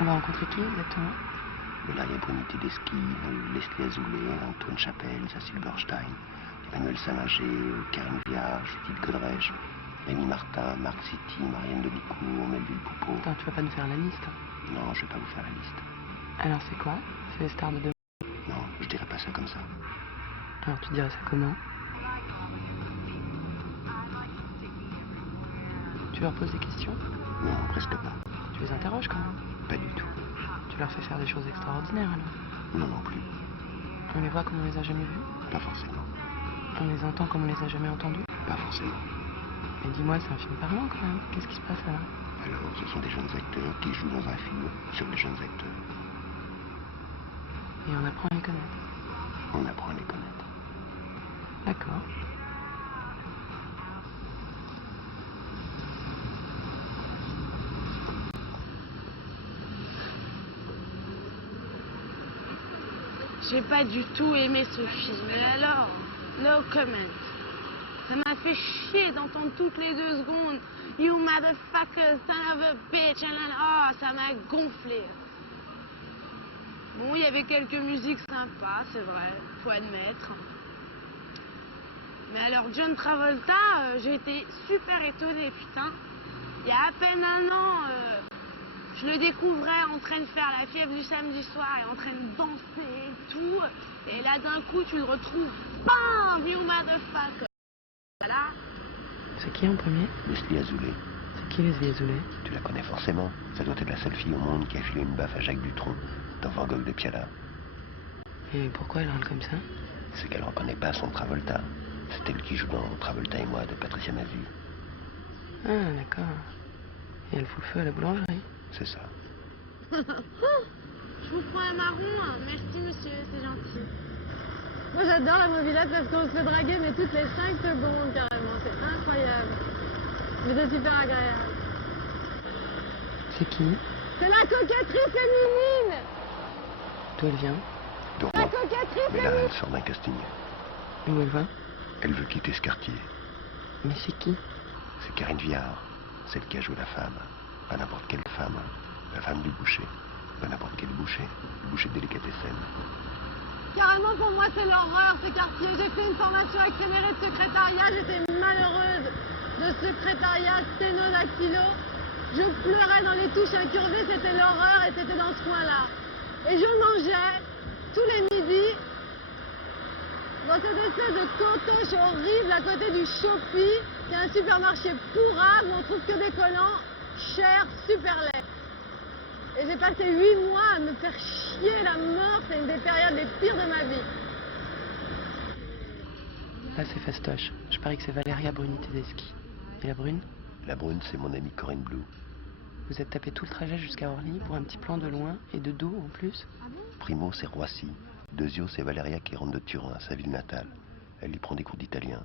On va rencontrer qui exactement? Valeria Bruni-Tedeschi, Leslie Azoulay, Antoine Chapelle, Lisa Silberstein, Emmanuel Salinger, Karine Viard, Judith Godrèche, Rémi Martin, Marc City, Marianne Delicourt, Melville Poupeau. Attends, tu vas pas nous faire la liste? Non, je vais pas vous faire la liste. Alors c'est quoi? C'est les stars de demain? Non, je dirais pas ça comme ça. Alors tu dirais ça comment? Tu leur poses des questions? Non, presque pas. Tu les interroges quand même? Pas du tout. Tu leur fais faire des choses extraordinaires alors? Non, non plus. On les voit comme on les a jamais vus? Pas forcément. On les entend comme on les a jamais entendus? Pas forcément. Mais dis-moi, c'est un film parlant quand même. Qu'est-ce qui se passe là? Alors, ce sont des jeunes acteurs qui jouent dans un film sur des jeunes acteurs. Et on apprend à les connaître? On apprend à les connaître. D'accord. J'ai pas du tout aimé ce film. Et alors, no comment. Ça m'a fait chier d'entendre toutes les 2 secondes You motherfucker, son of a bitch. Oh, ça m'a gonflé. Bon, il y avait quelques musiques sympas, c'est vrai, faut admettre. Mais alors, John Travolta, j'ai été super étonnée, putain. Il y a à peine un an, je le découvrais en train de faire la fièvre du samedi soir et en train de danser et tout. Et là, d'un coup, tu le retrouves. Bam! You motherfucker. Voilà. C'est qui en premier? Leslie Azoulay. C'est qui Leslie Azoulay? Tu la connais forcément. Ça doit être la seule fille au monde qui a filé une baffe à Jacques Dutronc dans Van Gogh de Piala. Et pourquoi elle râle comme ça? C'est qu'elle reconnaît pas son Travolta. C'est elle qui joue dans Travolta et moi de Patricia Nazu. Ah, d'accord. Et elle fout le feu à la boulangerie. C'est ça. Je vous prends un marron. Merci, monsieur, c'est gentil. Moi, j'adore la mobilette parce qu'on se fait draguer, mais toutes les 5 secondes, carrément. C'est incroyable. Mais c'est super agréable. C'est qui? C'est la coquetterie féminine. D'où elle vient? De La Rouen. coquetterie Mais là, féminine. elle sort d'un casting. Où elle va? Elle veut quitter ce quartier. Mais c'est qui? C'est Karine Viard, celle qui a joué la femme. Pas n'importe quelle femme. La femme du boucher. Pas n'importe quel boucher. Le boucher de délicatessen. Carrément, pour moi, c'est l'horreur, ce quartier. J'ai fait une formation accélérée de secrétariat. J'étais malheureuse de secrétariat sténodactylo. Je pleurais dans les touches incurvées. C'était l'horreur et c'était dans ce coin-là. Et je mangeais tous les midis dans cette espèce de cantoche horrible à côté du Chopi, qui est un supermarché pourrave où on trouve que des collants chers, super laids. Et j'ai passé 8 mois à me faire chier la mort. C'est une des périodes les pires de ma vie. Là, c'est fastoche. Je parie que c'est Valeria Bruni-Tedeschi. Et la brune? La brune, c'est mon amie Corinne Blue. Vous êtes tapé tout le trajet jusqu'à Orly pour un petit plan de loin et de dos en plus? Primo, c'est Roissy. Deuxio, c'est Valeria qui rentre de Turin, sa ville natale. Elle y prend des cours d'italien.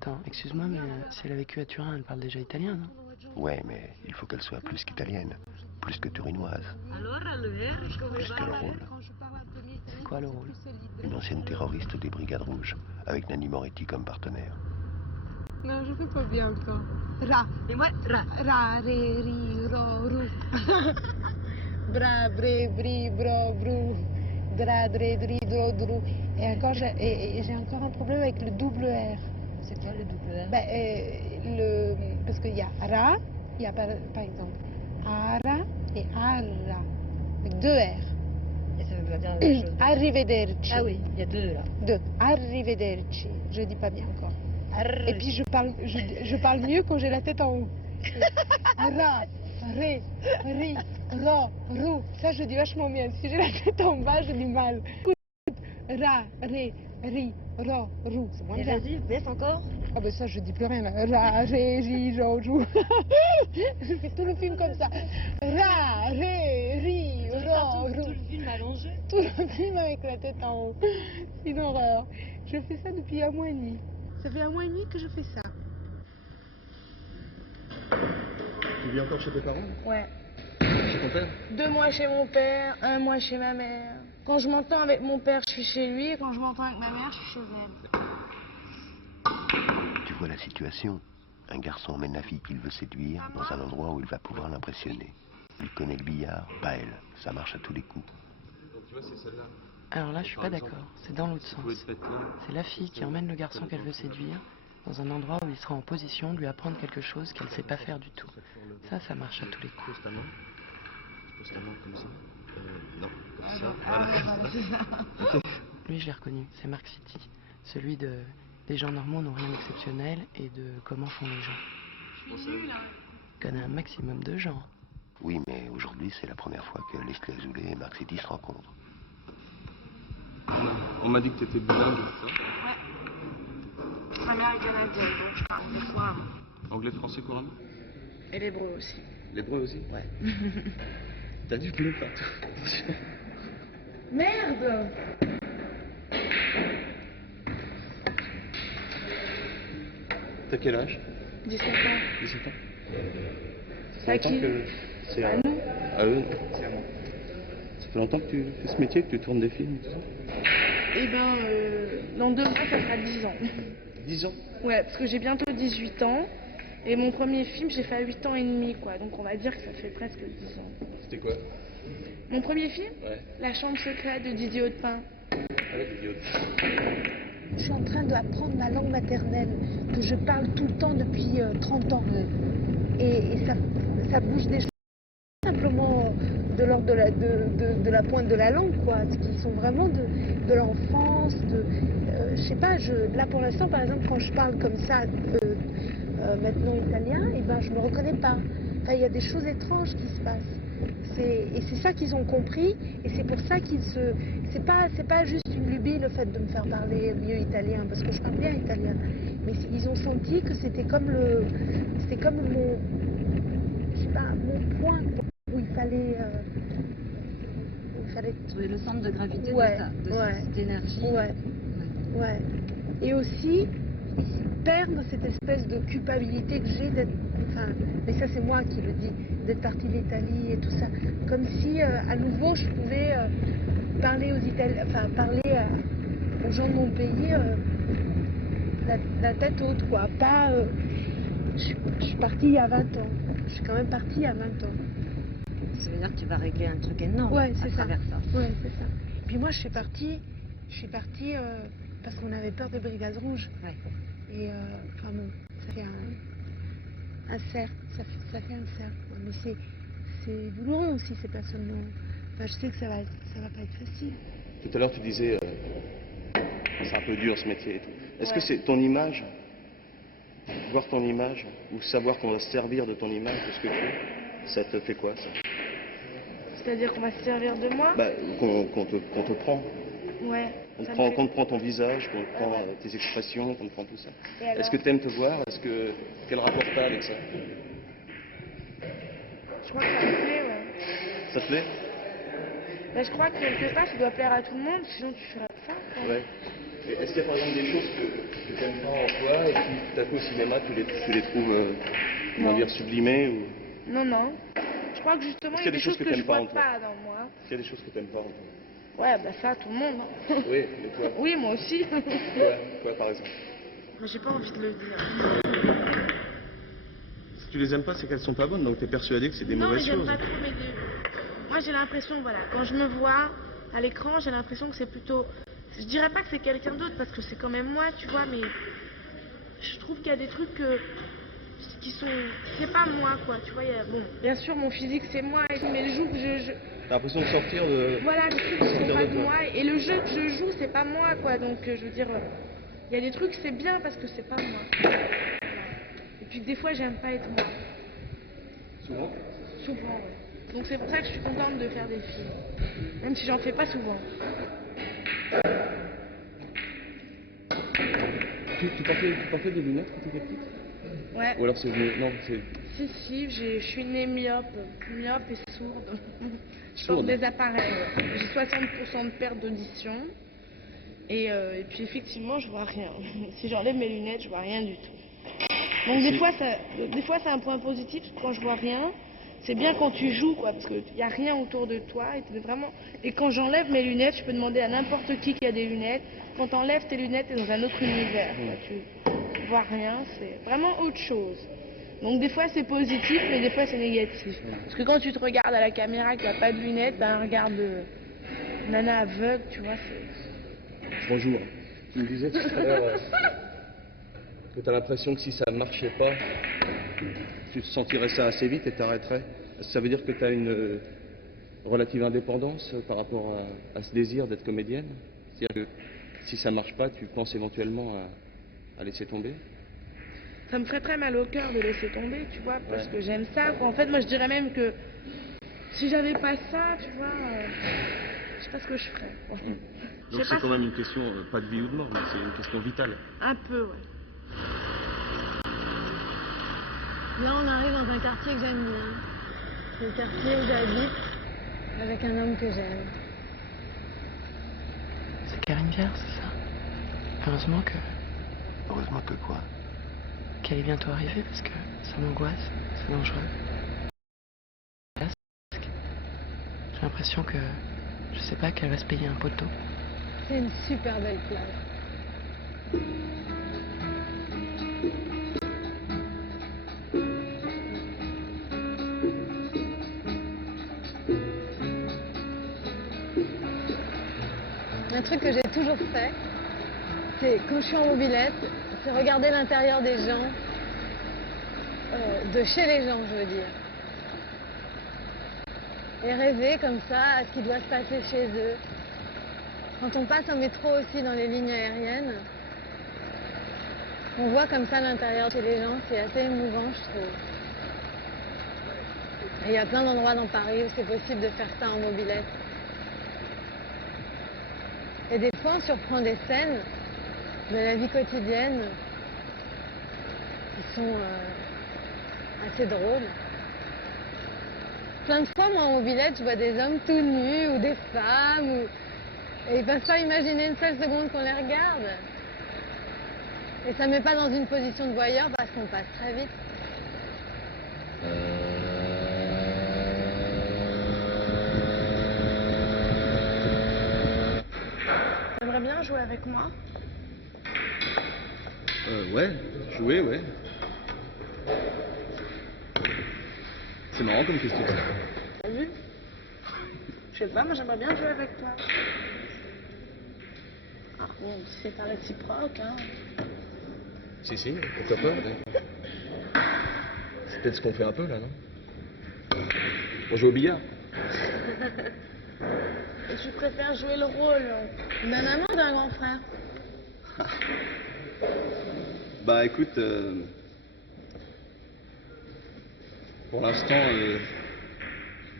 Attends, excuse-moi, mais si elle a vécu à Turin, elle parle déjà italien, non? Ouais, mais il faut qu'elle soit plus qu'italienne. Plus que turinoise. Plus que le rôle. C'est quoi le rôle? Une ancienne terroriste des Brigades Rouges, avec Nanni Moretti comme partenaire. Non, je fais pas bien encore. Ra. Et moi, ra. Ra, ré, ri, ro, rou. Bra, bré, bri, bro, brou. Dra, dré, dri, dro, drou. Et encore, j'ai encore un problème avec le double R. C'est quoi le double R? Parce qu'il y a ra, il y a par exemple ara et arra. Avec 2 R. Et ça veut pas dire la même chose. Arrivederci. Ah oui, il y a 2 là. 2. Arrivederci. Je dis pas bien encore. Et puis je parle mieux quand j'ai la tête en haut. Ra, ré, ri, ro, rou. Ça je dis vachement bien. Si j'ai la tête en bas, je dis mal. Ra, ré, ri, ro, rou. C'est moins Et bien. vas-y, baisse encore. Ah ben ça je dis plus rien là. Ra, ré, ri, ro, rou. Je fais tout le film comme ça. Ra, ré, ri, ro, rou. Tout le film allongé. Tout le film avec la tête en haut. C'est une horreur. Je fais ça depuis 1 mois et demi. Ça fait 1 mois et demi que je fais ça. Tu vis encore chez tes parents? Ouais. Chez ton père? 2 mois chez mon père, 1 mois chez ma mère. Quand je m'entends avec mon père, je suis chez lui. Et quand je m'entends avec ma mère, je suis chez elle. Tu vois la situation. Un garçon emmène la fille qu'il veut séduire dans un endroit où il va pouvoir l'impressionner. Elle connaît le billard, pas elle. Ça marche à tous les coups. Donc tu vois, c'est celle-là. Alors là, je suis pas d'accord. C'est dans l'autre sens. Faut être faite là. C'est la fille qui emmène le garçon qu'elle veut séduire dans un endroit où il sera en position de lui apprendre quelque chose qu'elle sait pas faire du tout. Ça marche à tous les coups. Pose ta main. Pose ta main comme ça. Non, comme Ah ça. non, Voilà. voilà, c'est ça. Lui, je l'ai reconnu, c'est Mark City. Celui des gens normaux n'ont rien d'exceptionnel et de comment font les gens. Je suis nulle, hein. Il connaît un maximum de gens. Oui, mais aujourd'hui, c'est la première fois que Leslie Azoulay et Mark City se rencontrent. On m'a dit que tu étais bilingue, ça. Ouais. Ma mère est canadienne, donc je parle des fois. Anglais, français couramment. Et l'hébreu aussi. L'hébreu aussi. Ouais. T'as du bleu partout. Merde! T'as quel âge? 17 ans. 17 ans. C'est à qui? C'est À nous. À eux, c'est à moi. Ça fait longtemps que tu fais ce métier, que tu tournes des films et tout ça? Eh ben, dans 2 mois, ça fera 10 ans. 10 ans. Ouais, parce que j'ai bientôt 18 ans. Et mon premier film, j'ai fait à 8 ans et demi, quoi. Donc on va dire que ça fait presque 10 ans. C'était quoi? Mon premier film? Ouais. La chambre secrète de Didier Hautepin. Avec l'idiot. Je suis en train d'apprendre ma langue maternelle, que je parle tout le temps depuis 30 ans. Et ça bouge des choses simplement de l'ordre de la pointe de la langue, quoi, qui sont vraiment de l'enfance, je sais pas, là pour l'instant, par exemple, quand je parle comme ça, maintenant italien, et ben je me reconnais pas. Enfin, il y a des choses étranges qui se passent. Et c'est ça qu'ils ont compris, et c'est pour ça qu'ils se... C'est pas juste une lubie le fait de me faire parler mieux italien, parce que je parle bien italien. Mais ils ont senti que c'était comme mon... Je sais pas, mon point où il fallait... Trouver le centre de gravité Ouais, de ça, de ouais, cette énergie. ouais. Et aussi, perdre cette espèce de culpabilité que j'ai d'être... Enfin, mais ça c'est moi qui le dis, d'être partie d'Italie et tout ça. Comme si, à nouveau, je pouvais parler aux Italiens, enfin, parler aux gens de mon pays la tête haute, quoi. Pas... je suis partie il y a 20 ans. Je suis quand même partie il y a 20 ans. Ça veut dire que tu vas régler un truc énorme Ouais, c'est à ça. travers ça. Ouais, c'est ça. Puis moi, je suis partie parce qu'on avait peur des brigades rouges. Ouais. Et enfin bon, ça fait un cercle, ça fait un cercle. quoi. Mais c'est douloureux aussi, c'est pas seulement... Enfin, je sais que ça va pas être facile. Tout à l'heure, tu disais, c'est un peu dur ce métier et tout. Est-ce que Ouais. c'est ton image, voir ton image, ou savoir qu'on va se servir de ton image, de ce que tu es, ça te fait quoi, ça? C'est-à-dire qu'on va se servir de moi? Bah, qu'on te prend. Ouais. ça me fait- Qu'on te prend ton visage, qu'on te prend tes expressions, qu'on te prend tout ça. Et alors Est-ce que tu aimes te voir? Quel rapport t'as avec ça? Je crois que ça me plaît, ouais. Ça te plaît? Bah, je crois que quelque part, ça doit plaire à tout le monde, sinon tu ferais pas ça. quoi. Ouais. Et est-ce qu'il y a par exemple des choses que tu n'aimes pas en toi et puis tout à coup au cinéma tu les trouves comment Non. dire, sublimées ou... Non, non. Je crois que justement, Est-ce il y a des choses que je t'aimes pas vois en toi? pas dans moi. Est-ce qu'il y a des choses que tu n'aimes pas en toi? Ouais, bah ça, tout le monde. hein. Oui, mais toi? Oui, moi aussi. Quoi par exemple? Mais j'ai pas envie de le dire. Si tu les aimes pas, c'est qu'elles sont pas bonnes, donc tu es persuadé que c'est des Non, mais mauvaises j'aime choses. pas trop mes Moi, j'ai l'impression, voilà, quand je me vois à l'écran, j'ai l'impression que c'est plutôt... Je dirais pas que c'est quelqu'un d'autre, parce que c'est quand même moi, tu vois, mais... Je trouve qu'il y a des trucs qui sont... C'est pas moi, quoi, tu vois, bon... Bien sûr, mon physique, c'est moi, mais le jour que T'as l'impression de sortir de... Voilà, les trucs qui sont pas de moi, et le jeu que je joue, c'est pas moi, quoi, donc je veux dire... Il y a des trucs, c'est bien, parce que c'est pas moi. Voilà. Et puis des fois, j'aime pas être moi. Souvent? Souvent, ouais. Donc c'est pour ça que je suis contente de faire des films. Même si j'en fais pas souvent. Tu portais des lunettes quand tu étais petite? Ouais. Ou alors c'est venu... Non, c'est... Si, je suis née myope et sourde. Je porte Sourde. des appareils. Ouais. J'ai 60% de perte d'audition. Et puis effectivement, je vois rien. Si j'enlève mes lunettes, je vois rien du tout. Donc des fois, c'est un point positif quand je vois rien. C'est bien quand tu joues, quoi, parce qu'il n'y a rien autour de toi. Et quand j'enlève mes lunettes, je peux demander à n'importe qui a des lunettes. Quand tu enlèves tes lunettes, tu es dans un autre univers. Quoi. Tu vois rien, c'est vraiment autre chose. Donc des fois c'est positif, mais des fois c'est négatif. Parce que quand tu te regardes à la caméra, que t'as pas de lunettes, t'as un regard de nana aveugle, tu vois, c'est... Bonjour. Tu me disais tout à l'heure que tu as l'impression que si ça ne marchait pas, tu sentirais ça assez vite et t'arrêterais. Ça veut dire que tu as une relative indépendance par rapport à ce désir d'être comédienne? C'est-à-dire que si ça ne marche pas, tu penses éventuellement à laisser tomber? Ça me ferait très mal au cœur de laisser tomber, tu vois, parce Ouais. que j'aime ça, quoi. En fait, moi je dirais même que si j'avais pas ça, tu vois, je sais pas ce que je ferais. Franchement. Je Donc sais c'est pas quand même une question, pas de vie ou de mort, mais c'est une question vitale. Un peu, ouais. Là, on arrive dans un quartier que j'aime bien. C'est le quartier où j'habite, avec un homme que j'aime. C'est Karine Viard, c'est ça? Heureusement Heureusement que quoi? qu'elle est bientôt arrivée parce que ça m'angoisse, c'est dangereux. J'ai l'impression que, je sais pas, qu'elle va se payer un poteau. C'est une super belle plage. Un truc que j'ai toujours fait, c'est quand je suis en mobilette, c'est regarder l'intérieur des gens, de chez les gens, je veux dire. Et rêver comme ça à ce qui doit se passer chez eux. Quand on passe en métro aussi dans les lignes aériennes, on voit comme ça l'intérieur chez les gens, c'est assez émouvant, je trouve. Et il y a plein d'endroits dans Paris où c'est possible de faire ça en mobilette. Et des fois, on surprend des scènes de la vie quotidienne qui sont assez drôles. Plein de fois, moi, en mobilette, je vois des hommes tout nus ou des femmes, et ils peuvent pas imaginer une seule seconde qu'on les regarde. Et ça ne met pas dans une position de voyeur parce qu'on passe très vite. T'aimerais bien jouer avec moi? Ouais, jouer, ouais. C'est marrant comme question. T'as vu? Je sais pas, moi j'aimerais bien jouer avec toi. Ah bon, si c'est pas réciproque, hein. Si, pourquoi pas, ouais. C'est peut-être ce qu'on fait un peu là, non? On joue au billard. Et tu préfères jouer le rôle d'un amant ou d'un grand frère? Bah écoute, pour l'instant,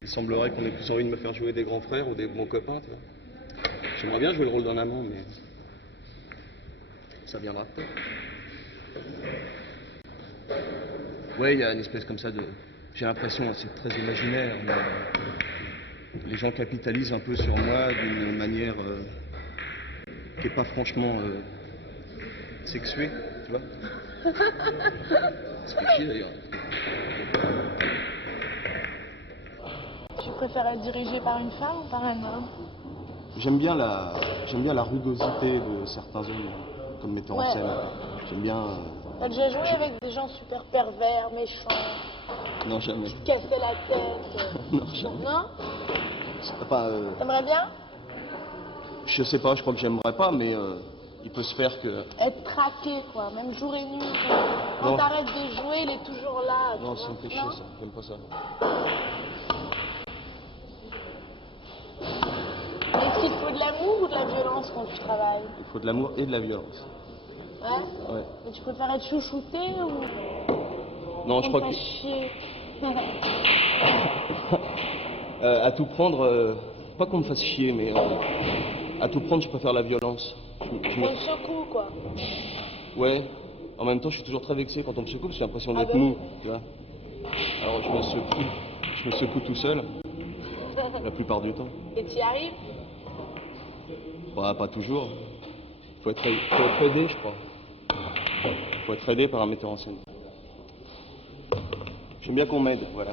il semblerait qu'on ait plus envie de me faire jouer des grands frères ou des bons copains, tu vois. J'aimerais bien jouer le rôle d'un amant, mais ça viendra peut-être. Ouais, il y a une espèce comme ça de... J'ai l'impression, c'est très imaginaire, mais les gens capitalisent un peu sur moi d'une manière qui n'est pas franchement sexuée, tu vois. C'est chier d'ailleurs. Tu préfères être dirigé par une femme ou par un homme? J'aime bien la rugosité de certains hommes comme metteur en scène. J'aime bien... T'as déjà joué avec des gens super pervers, méchants, Non, jamais. qui te cassaient la tête? Non, jamais. Non? Enfin, T'aimerais bien? je sais pas, je crois que j'aimerais pas, mais il peut se faire que... Être traqué, quoi, même jour et nuit. Quand Non. t'arrêtes de jouer, il est toujours là. tu Non, vois. ça me fait chier, Non. ça. J'aime pas ça. Mais est-ce qu'il te faut de l'amour ou de la violence quand tu travailles? Il faut de l'amour et de la violence. Hein? Ouais. Et tu préfères être chouchouté ou... Non, je crois Qu'on que... te fasse chier. À tout prendre, pas qu'on me fasse chier, mais à tout prendre, je préfère la violence. On te secoue, quoi. Ouais. En même temps, je suis toujours très vexé quand on me secoue, parce que j'ai l'impression d'être bah mou, tu vois. Alors je me secoue tout seul, la plupart du temps. Et t'y arrives? Bah, pas toujours. Faut être aidé, je crois. Faut être aidé par un metteur en scène. J'aime bien qu'on m'aide, voilà.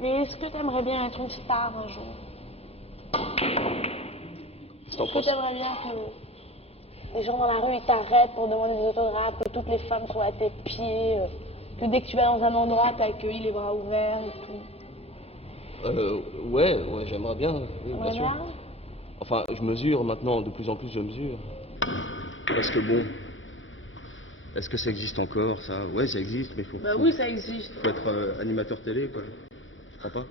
Mais est-ce que t'aimerais bien être une star un jour? T'en Est-ce que penses? t'aimerais bien que les gens dans la rue ils t'arrêtent pour demander des autographes, que toutes les femmes soient à tes pieds, que dès que tu vas dans un endroit, t'es accueilli les bras ouverts et tout? Ouais, j'aimerais bien, oui, bien T'aimerais sûr. bien? Enfin, je mesure maintenant, de plus en plus je mesure. Parce que bon, est-ce que ça existe encore, ça? Ouais, ça existe, mais Bah oui, ça existe. faut être animateur télé, quoi. Je crois pas.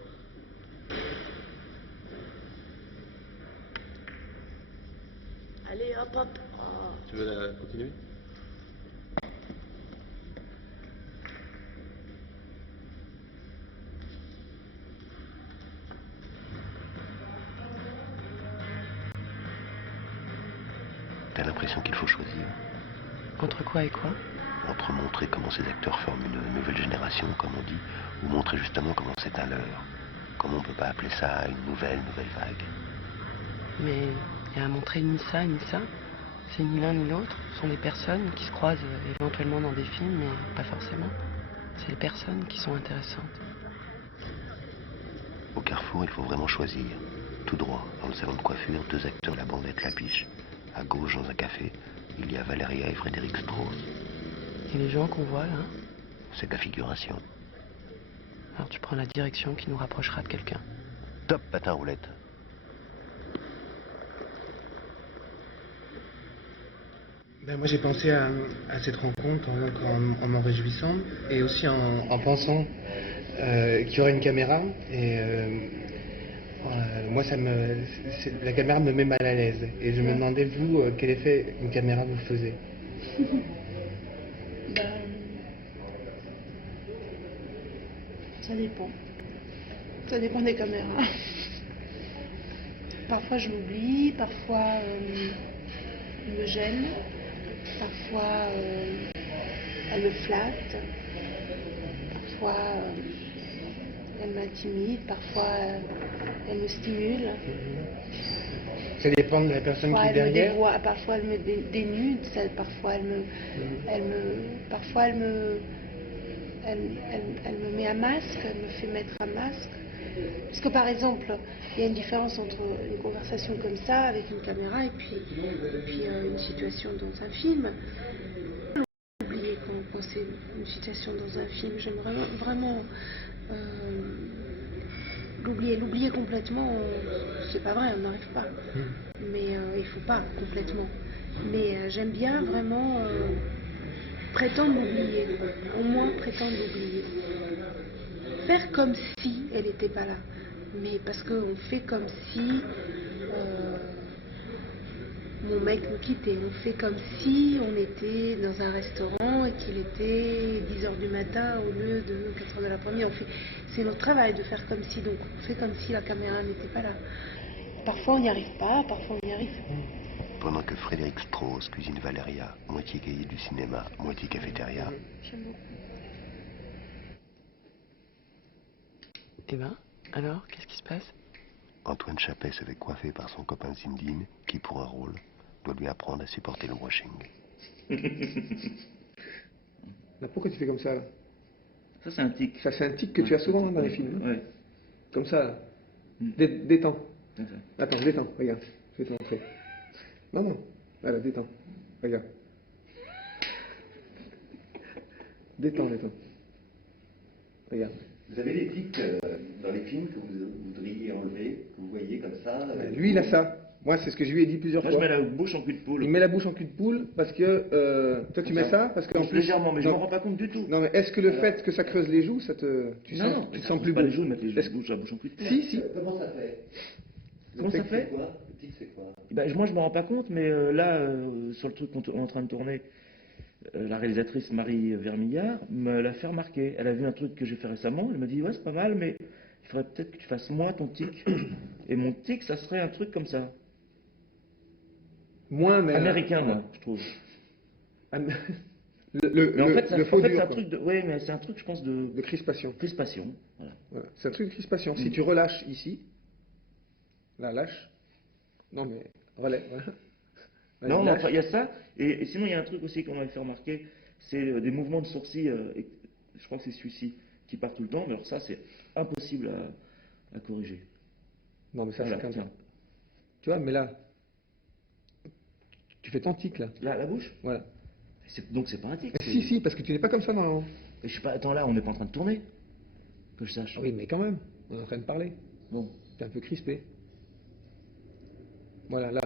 Allez, hop, hop. Oh. Tu veux la continuer? T'as l'impression qu'il faut choisir Entre quoi et quoi? entre montrer comment ces acteurs forment une nouvelle génération, comme on dit, ou montrer justement comment c'est un leurre. Comment on peut pas appeler ça une nouvelle vague. Mais il y a à montrer ni ça ni ça. C'est ni l'un ni l'autre. Ce sont des personnes qui se croisent éventuellement dans des films, mais pas forcément. C'est les personnes qui sont intéressantes. Au Carrefour, il faut vraiment choisir. Tout droit, dans le salon de coiffure, 2 acteurs de la bandette l'affiche. À gauche, dans un café, il y a Valéria et Frédéric Strauss. Et les gens qu'on voit là, C'est de la figuration. alors tu prends la direction qui nous rapprochera de quelqu'un. Top, patin roulette. Ben moi j'ai pensé à cette rencontre en m'en réjouissant et aussi en pensant qu'il y aurait une caméra et moi la caméra me met mal à l'aise et je me demandais vous quel effet une caméra vous faisait. Ben, ça dépend. Ça dépend des caméras. Parfois je l'oublie, parfois elle me gêne, parfois elle me flatte, parfois elle m'intimide, parfois elle me stimule. Ça dépend de la personne qui est derrière. Parfois elle me dénude, parfois elle me met un masque, elle me fait mettre un masque. Parce que par exemple, il y a une différence entre une conversation comme ça avec une caméra et puis une situation dans un film. Oublier quand c'est une situation dans un film, j'aime vraiment l'oublier complètement. C'est pas vrai, on n'arrive pas. Mais il faut pas complètement. Mais j'aime bien vraiment prétendre l'oublier, au moins prétendre l'oublier. Faire comme si elle n'était pas là. Mais parce qu'on fait comme si mon mec nous quittait. On fait comme si on était dans un restaurant et qu'il était 10h du matin au lieu de 4h de l'après-midi. C'est notre travail de faire comme si. Donc on fait comme si la caméra n'était pas là. Parfois on n'y arrive pas, parfois on y arrive. Pendant que Frédéric Strauss cuisine Valéria, moitié cahier du cinéma, moitié cafétéria. J'aime beaucoup. Eh ben, alors, qu'est-ce qui se passe? Antoine Chappet se fait coiffer par son copain Zindine, qui pour un rôle doit lui apprendre à supporter le washing. Là, pourquoi tu fais comme ça là? Ça, c'est un tic. Ça, c'est un tic que tu as souvent dans les films. Hein. Ouais. Comme ça, là. Détends. C'est ça. Attends, détends. Regarde, je vais te montrer. Non. Voilà, détends. Regarde. Détends. Regarde. Vous avez des tics dans les films que vous voudriez enlever, que vous voyez comme ça Lui, il a ça. Moi, c'est ce que je lui ai dit plusieurs Moi, fois. je mets la bouche en cul de poule. Il met la bouche en cul de poule parce que... toi, tu mets ça parce qu'en plus... Légèrement, mais je Non. m'en rends pas compte du tout. Non, mais est-ce que le fait que ça creuse les joues, ça te... Tu te sens plus pas beau? les joues, mettre les Est-ce- joues, la bouche en cul de poule. Si. Comment ça fait Comment ça fait? quoi Le tic, c'est quoi Ben, moi, je me rends pas compte, mais là, sur le truc qu'on est en train de tourner, la réalisatrice Marie Vermillard me l'a fait remarquer. Elle a vu un truc que j'ai fait récemment. Elle m'a dit, ouais, c'est pas mal, mais il faudrait peut-être que tu fasses moi ton tic. Et mon tic, ça serait un truc comme ça. Moins, mais... Américain, moi, je trouve. Mais Mais en fait, le faux c'est dur, un quoi. truc de... Oui, mais c'est un truc, je pense, de De crispation. crispation. Voilà. Voilà. C'est un truc de crispation. Si tu relâches ici, là, lâche. Non, mais relève, voilà. Vas-y, Non, lâche. enfin, il y a ça. Et sinon, il y a un truc aussi qu'on m'avait fait remarquer, c'est des mouvements de sourcils, je crois que c'est celui-ci, qui part tout le temps, mais alors ça, c'est impossible à corriger. Non, mais ça, Voilà, c'est comme ça. tiens. Tu vois, mais là, Tu fais ton tic là. Là, la bouche. Voilà. Donc c'est pas un tic. Si, parce que tu n'es pas comme ça normalement. Mais je sais pas, attends, là, on n'est pas en train de tourner. Que je sache. Oui, mais quand même, on est en train de parler. Bon. T'es un peu crispé. Voilà, là.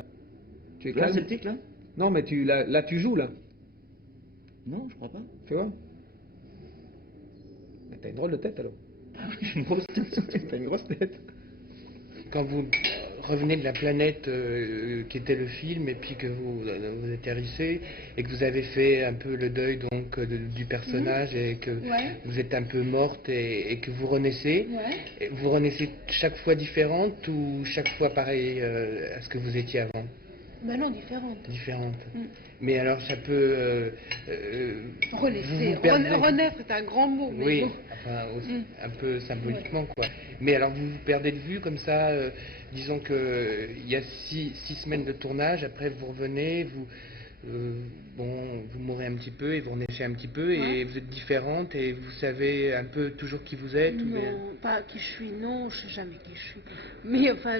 Tu es Là, calme. c'est le tic, là? Non, mais là, tu joues là. Non, je crois pas. Fais voir. Mais t'as une drôle de tête alors. Ah oui, j'ai une grosse tête. T'as une grosse tête. Quand vous revenez de la planète qui était le film et puis que vous atterrissez et que vous avez fait un peu le deuil donc du personnage et que vous êtes un peu morte et que vous renaissez, vous renaissez chaque fois différente ou chaque fois pareil à ce que vous étiez avant? Ben non, différente. Différente. Mais alors ça peut... Renaître est un grand mot, mais oui, bon. enfin, un peu symboliquement quoi. Mais alors vous vous perdez de vue comme ça, disons que il y a 6 semaines de tournage, après vous revenez, vous mourrez un petit peu et vous renaissez un petit peu et vous êtes différente et vous savez un peu toujours qui vous êtes ou bien... Non, pas qui je suis, non, je sais jamais qui je suis. Mais enfin,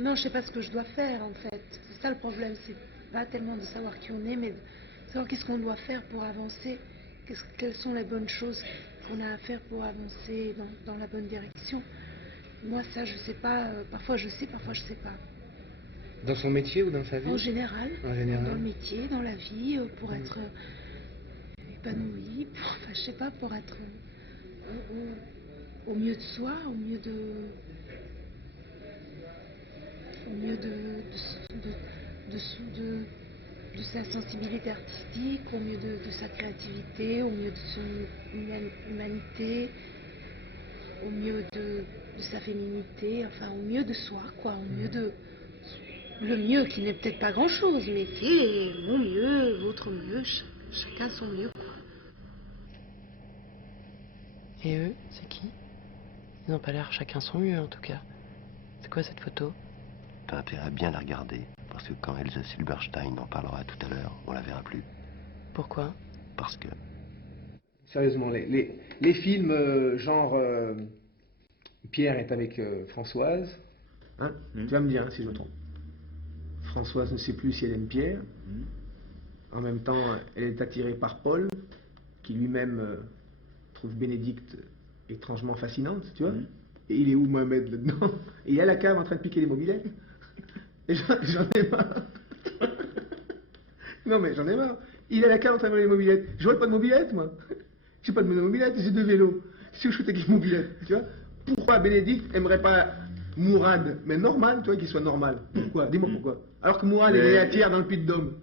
non, je sais pas ce que je dois faire en fait. C'est ça le problème, c'est pas tellement de savoir qui on est, mais de savoir qu'est-ce qu'on doit faire pour avancer, quelles sont les bonnes choses qu'on a à faire pour avancer dans la bonne direction. Moi, ça, je sais pas. Parfois, je sais, parfois, je sais pas. Dans son métier ou dans sa vie? En général. En général. Dans le métier, dans la vie, pour être épanoui, enfin, je sais pas, pour être au mieux de soi, au mieux de sa sensibilité artistique, au mieux de sa créativité, au mieux de son humanité, au mieux de sa féminité, enfin au mieux de soi, quoi, au mieux de... Le mieux qui n'est peut-être pas grand-chose, mais qui est mon mieux, votre mieux, chacun son mieux, quoi. Et eux, c'est qui? Ils n'ont pas l'air chacun son mieux, en tout cas. C'est quoi cette photo? T'as intérêt à bien la regarder, parce que quand Elsa Silberstein en parlera tout à l'heure, on la verra plus. Pourquoi? Parce que... Sérieusement, les films genre Pierre est avec Françoise, hein, tu vas me dire hein, si je me trompe. Françoise ne sait plus si elle aime Pierre. En même temps, elle est attirée par Paul, qui lui-même trouve Bénédicte étrangement fascinante, tu vois. Et il est où Mohamed là-dedans? Et il est à la cave en train de piquer les mobilettes. Et j'en ai marre. Non mais j'en ai marre. Il est à la cave en train de voler les mobilettes. J'aurais pas de mobilettes moi. J'ai pas de mobilettes, j'ai 2 vélos. Si je shoot avec les mobilettes, tu vois. Pourquoi Bénédicte aimerait pas Mourad, mais normal, tu vois, qu'il soit normal? Pourquoi? Dis-moi pourquoi. Alors que Mourad, il est né à Thiers dans le Puy-de-Dôme.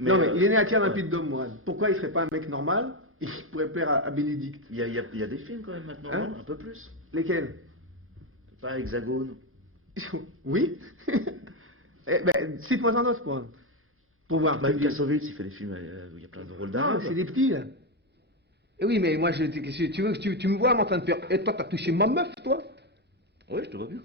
Non mais il est né à Thiers dans le Puy-de-Dôme, Mourad. Pourquoi il serait pas un mec normal et il pourrait plaire à Bénédicte? Il y a des films quand même maintenant, Hein? non? Un peu plus. Lesquels? Pas Hexagone. Oui. Eh ben, cite-moi un autre, quoi. Pour voir. Mike Kassovitz, il fait des films où il y a plein de rôles Non, d'arabes. c'est des petits, là. Eh oui, mais moi, tu veux que tu me vois en train de faire... Et toi, t'as touché ma meuf, toi? Oui, je te vois bien.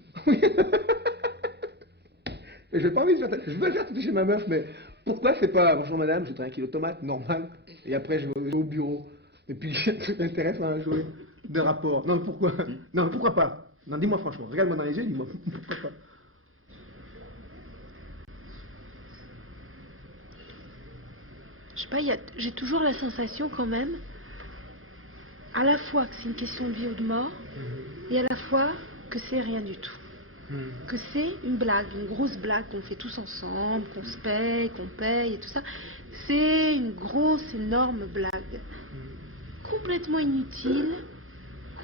Mais je veux pas envie de faire... Je veux faire toucher ma meuf, mais pourquoi c'est pas... Bonjour madame, je voudrais 1 kilo de tomates, normal. Et après, je vais au bureau. Et puis, c'est intéressant à jouer de rapport. Non, pourquoi? Non, pourquoi pas? Non, dis-moi franchement. Regarde-moi dans les yeux, dis-moi. Pourquoi pas? Je sais pas, j'ai toujours la sensation quand même, à la fois que c'est une question de vie ou de mort, et à la fois que c'est rien du tout. Que c'est une blague, une grosse blague qu'on fait tous ensemble, qu'on se paye, qu'on paye et tout ça. C'est une grosse, énorme blague. Complètement inutile,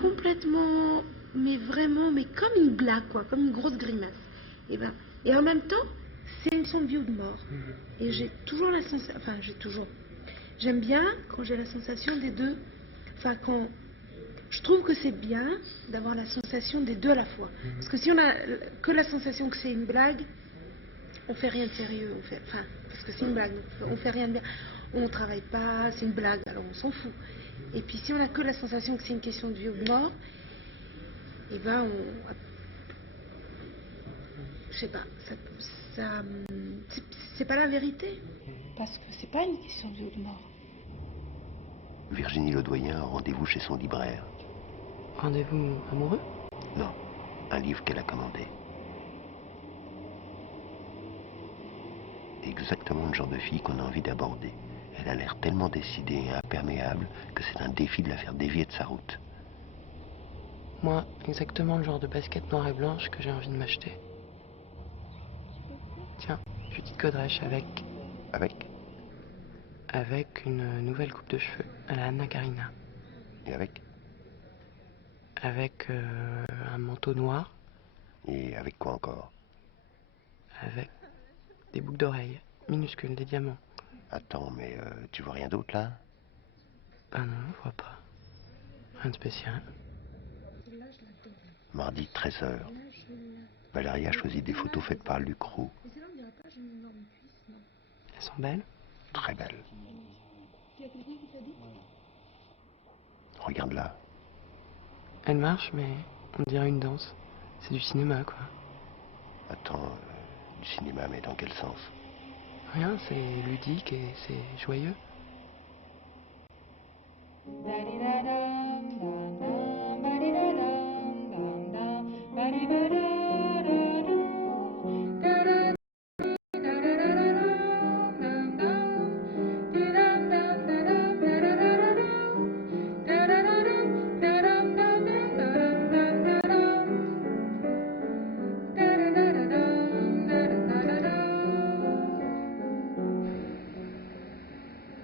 complètement, mais vraiment, mais comme une blague, quoi, comme une grosse grimace. Et en même temps, c'est une question de vie ou de mort. Et j'ai toujours la sensation, enfin j'aime bien quand j'ai la sensation des deux, enfin quand, je trouve que c'est bien d'avoir la sensation des deux à la fois. Parce que si on a que la sensation que c'est une blague, on fait rien de sérieux, parce que c'est une blague, on fait rien de bien, on travaille pas, c'est une blague, alors on s'en fout. Et puis si on a que la sensation que c'est une question de vie ou de mort, et ben je sais pas, c'est pas la vérité, parce que c'est pas une question de vie ou de mort. Virginie Ledoyen a rendez-vous chez son libraire. Rendez-vous amoureux? Non, un livre qu'elle a commandé. Et C'est exactement le genre de fille qu'on a envie d'aborder. Elle a l'air tellement décidée et imperméable que c'est un défi de la faire dévier de sa route. Moi, exactement le genre de basket noire et blanche que j'ai envie de m'acheter. Tiens, petite Godrèche avec une nouvelle coupe de cheveux à la Anna Karina. Et avec? Avec un manteau noir. Et avec quoi encore? Avec des boucles d'oreilles minuscules, des diamants. Attends, mais tu vois rien d'autre là? Ah non, je vois pas. Rien de spécial. Mardi 13h. Valéria choisit des photos faites par Luc Roux. Elles sont belles? Très belles. Regarde là. Elle marche, mais on dirait une danse. C'est du cinéma, quoi. Attends, du cinéma, mais dans quel sens? Rien, c'est ludique et c'est joyeux.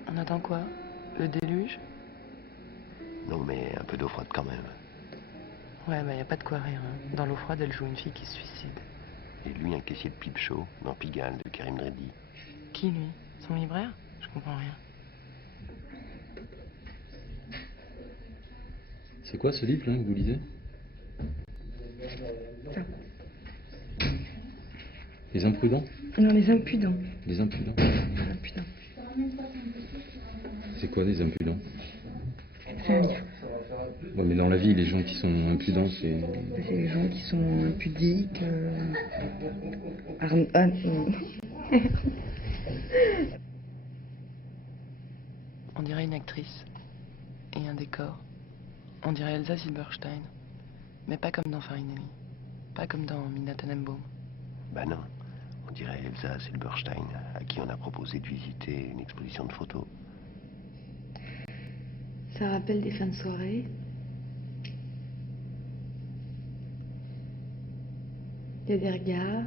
On attend quoi? Le déluge? Non, mais un peu d'eau froide quand même. Ouais, bah y a pas de quoi rire. Hein. Dans l'eau froide, elle joue une fille qui se suicide. Et lui, un caissier de pipe chaud dans Pigalle de Karim Dredi. Qui, lui? Son libraire? Je comprends rien. C'est quoi ce livre là que vous lisez? Ça. Les imprudents? Non, les impudents. Les impudents. Les impudents. C'est quoi des impudents? C'est un livre. Ouais, mais dans la vie, les gens qui sont impudents, c'est... C'est les gens qui sont impudiques. On dirait une actrice. Et un décor. On dirait Elsa Silberstein. Mais pas comme dans Farinelli. Pas comme dans Minna Tannenbaum. Bah non, on dirait Elsa Silberstein, à qui on a proposé de visiter une exposition de photos. Ça rappelle des fins de soirée. Il y a des regards.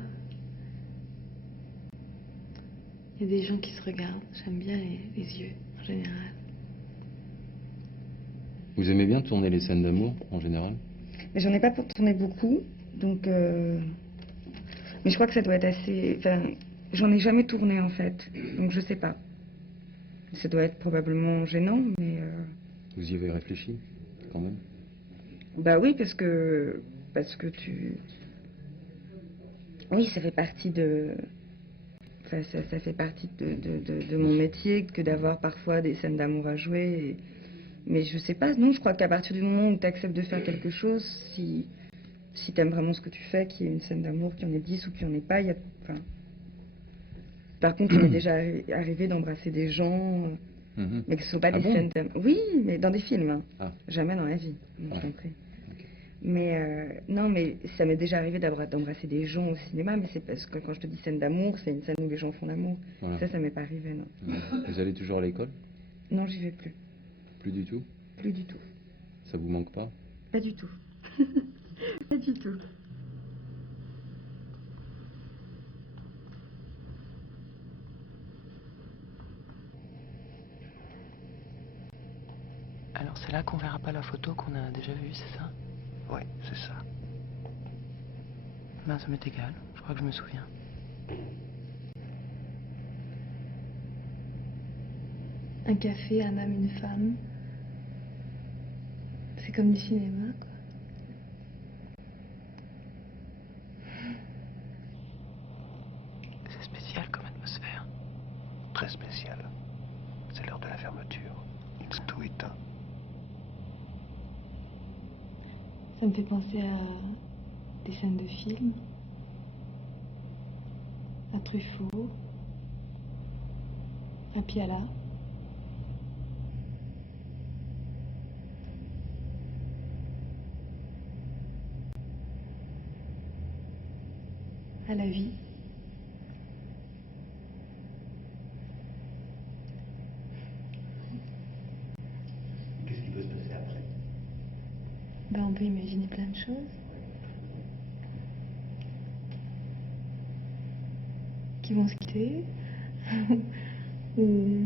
Il y a des gens qui se regardent. J'aime bien les yeux, en général. Vous aimez bien tourner les scènes d'amour, en général? Mais j'en ai pas pour tourner beaucoup, donc... Mais je crois que ça doit être assez... Enfin, j'en ai jamais tourné, en fait, donc je sais pas. Ça doit être probablement gênant, mais... Vous y avez réfléchi, quand même? Bah oui, parce que tu... Oui, ça fait partie de... Enfin, ça fait partie de mon métier que d'avoir parfois des scènes d'amour à jouer. Mais je sais pas, non, je crois qu'à partir du moment où tu acceptes de faire quelque chose, si tu aimes vraiment ce que tu fais, qu'il y ait une scène d'amour, qu'il y en ait 10 ou qu'il n'y en ait pas, il y a... Enfin... Par contre, il m'est déjà arrivé d'embrasser des gens, mais que ce ne sont pas des scènes d'amour. Oui, mais dans des films. Hein. Ah. Jamais dans la vie, je t'en prie. Mais non, mais ça m'est déjà arrivé d'embrasser des gens au cinéma, mais c'est parce que quand je te dis scène d'amour, c'est une scène où les gens font l'amour. Voilà. Ça m'est pas arrivé, non. Vous allez toujours à l'école? Non, j'y vais plus. Plus du tout? Plus du tout. Ça vous manque pas? Pas du tout. Pas du tout. Alors c'est là qu'on verra pas la photo qu'on a déjà vue, c'est ça? Ouais, c'est ça. Ben, ça m'est égal, je crois que je me souviens. Un café, un homme, une femme. C'est comme du cinéma, quoi. C'est spécial comme atmosphère. Très spécial. C'est l'heure de la fermeture. Tout éteint. Ça me fait penser à des scènes de films, à Truffaut, à Piala. À la vie. Ben, on peut imaginer plein de choses. Qui vont se quitter. Ou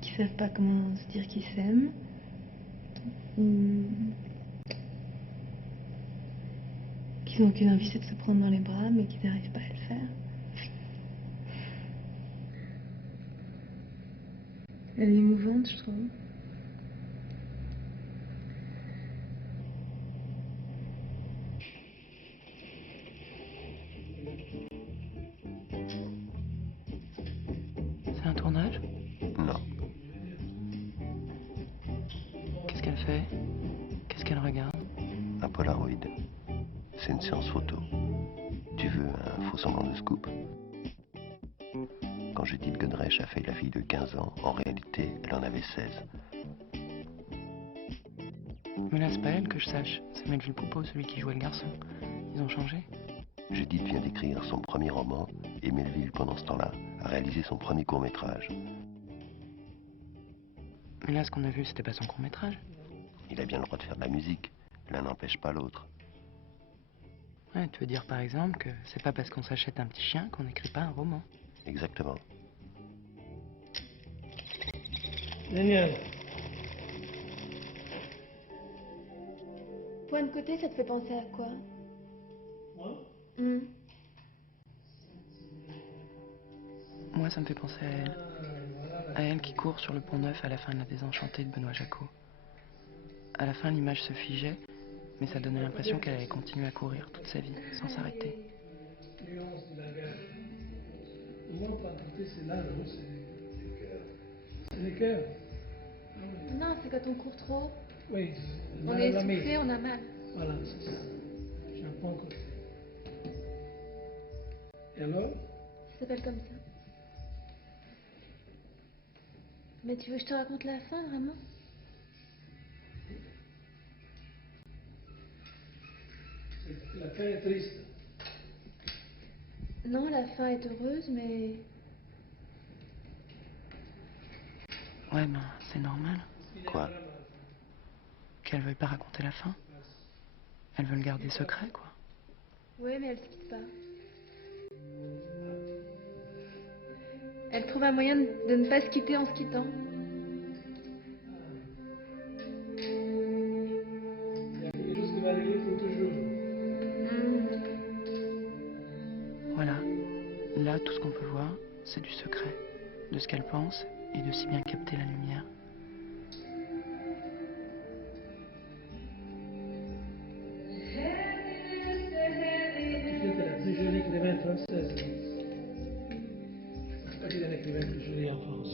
qui savent pas comment se dire qu'ils s'aiment. Ou qui n'ont qu'une envie, c'est de se prendre dans les bras, mais qui n'arrivent pas à le faire. Elle est émouvante, je trouve. C'est un tournage? Non. Qu'est-ce qu'elle fait? Qu'est-ce qu'elle regarde? Un Polaroid. C'est une séance photo. Tu veux un faux semblant de scoop? Quand Judith Godrèche a fait la fille de 15 ans, en réalité, elle en avait 16. Mais là, c'est pas elle que je sache. C'est Melville Poupeau, celui qui jouait le garçon. Ils ont changé. Judith vient d'écrire son premier roman et Melville, pendant ce temps-là, a réalisé son premier court-métrage. Mais là, ce qu'on a vu, c'était pas son court-métrage. Il a bien le droit de faire de la musique. L'un n'empêche pas l'autre. Ouais, tu veux dire par exemple que c'est pas parce qu'on s'achète un petit chien qu'on n'écrit pas un roman. Exactement. Génial. Point de côté, ça te fait penser à quoi? Moi Moi, ça me fait penser à elle. À elle qui court sur le pont Neuf à la fin de La Désenchantée de Benoît Jacot. À la fin, l'image se figeait, mais ça donnait l'impression qu'elle allait continuer à courir toute sa vie, sans s'arrêter. C'est les cœurs. Non, c'est quand on court trop. Oui. On est essoufflé, on a mal. Voilà, c'est ça. J'ai un bon côté. Et alors? Ça s'appelle comme ça. Mais tu veux que je te raconte la fin, vraiment? La fin est triste. Non, la fin est heureuse, mais... Ouais, ben, c'est normal. Quoi? Qu'elle veuille pas raconter la fin. Elle veut le garder secret, quoi. Oui, mais elle se quitte pas. Elle trouve un moyen de ne pas se quitter en se quittant. Il y a quelque chose qui va arriver pour toujours. Voilà. Là, tout ce qu'on peut voir, c'est du secret. De ce qu'elle pense et de si bien capter la lumière. Peut-être la plus jolie écrivaine française. Je ne pense pas qu'il y ait un écrivain plus joli en France.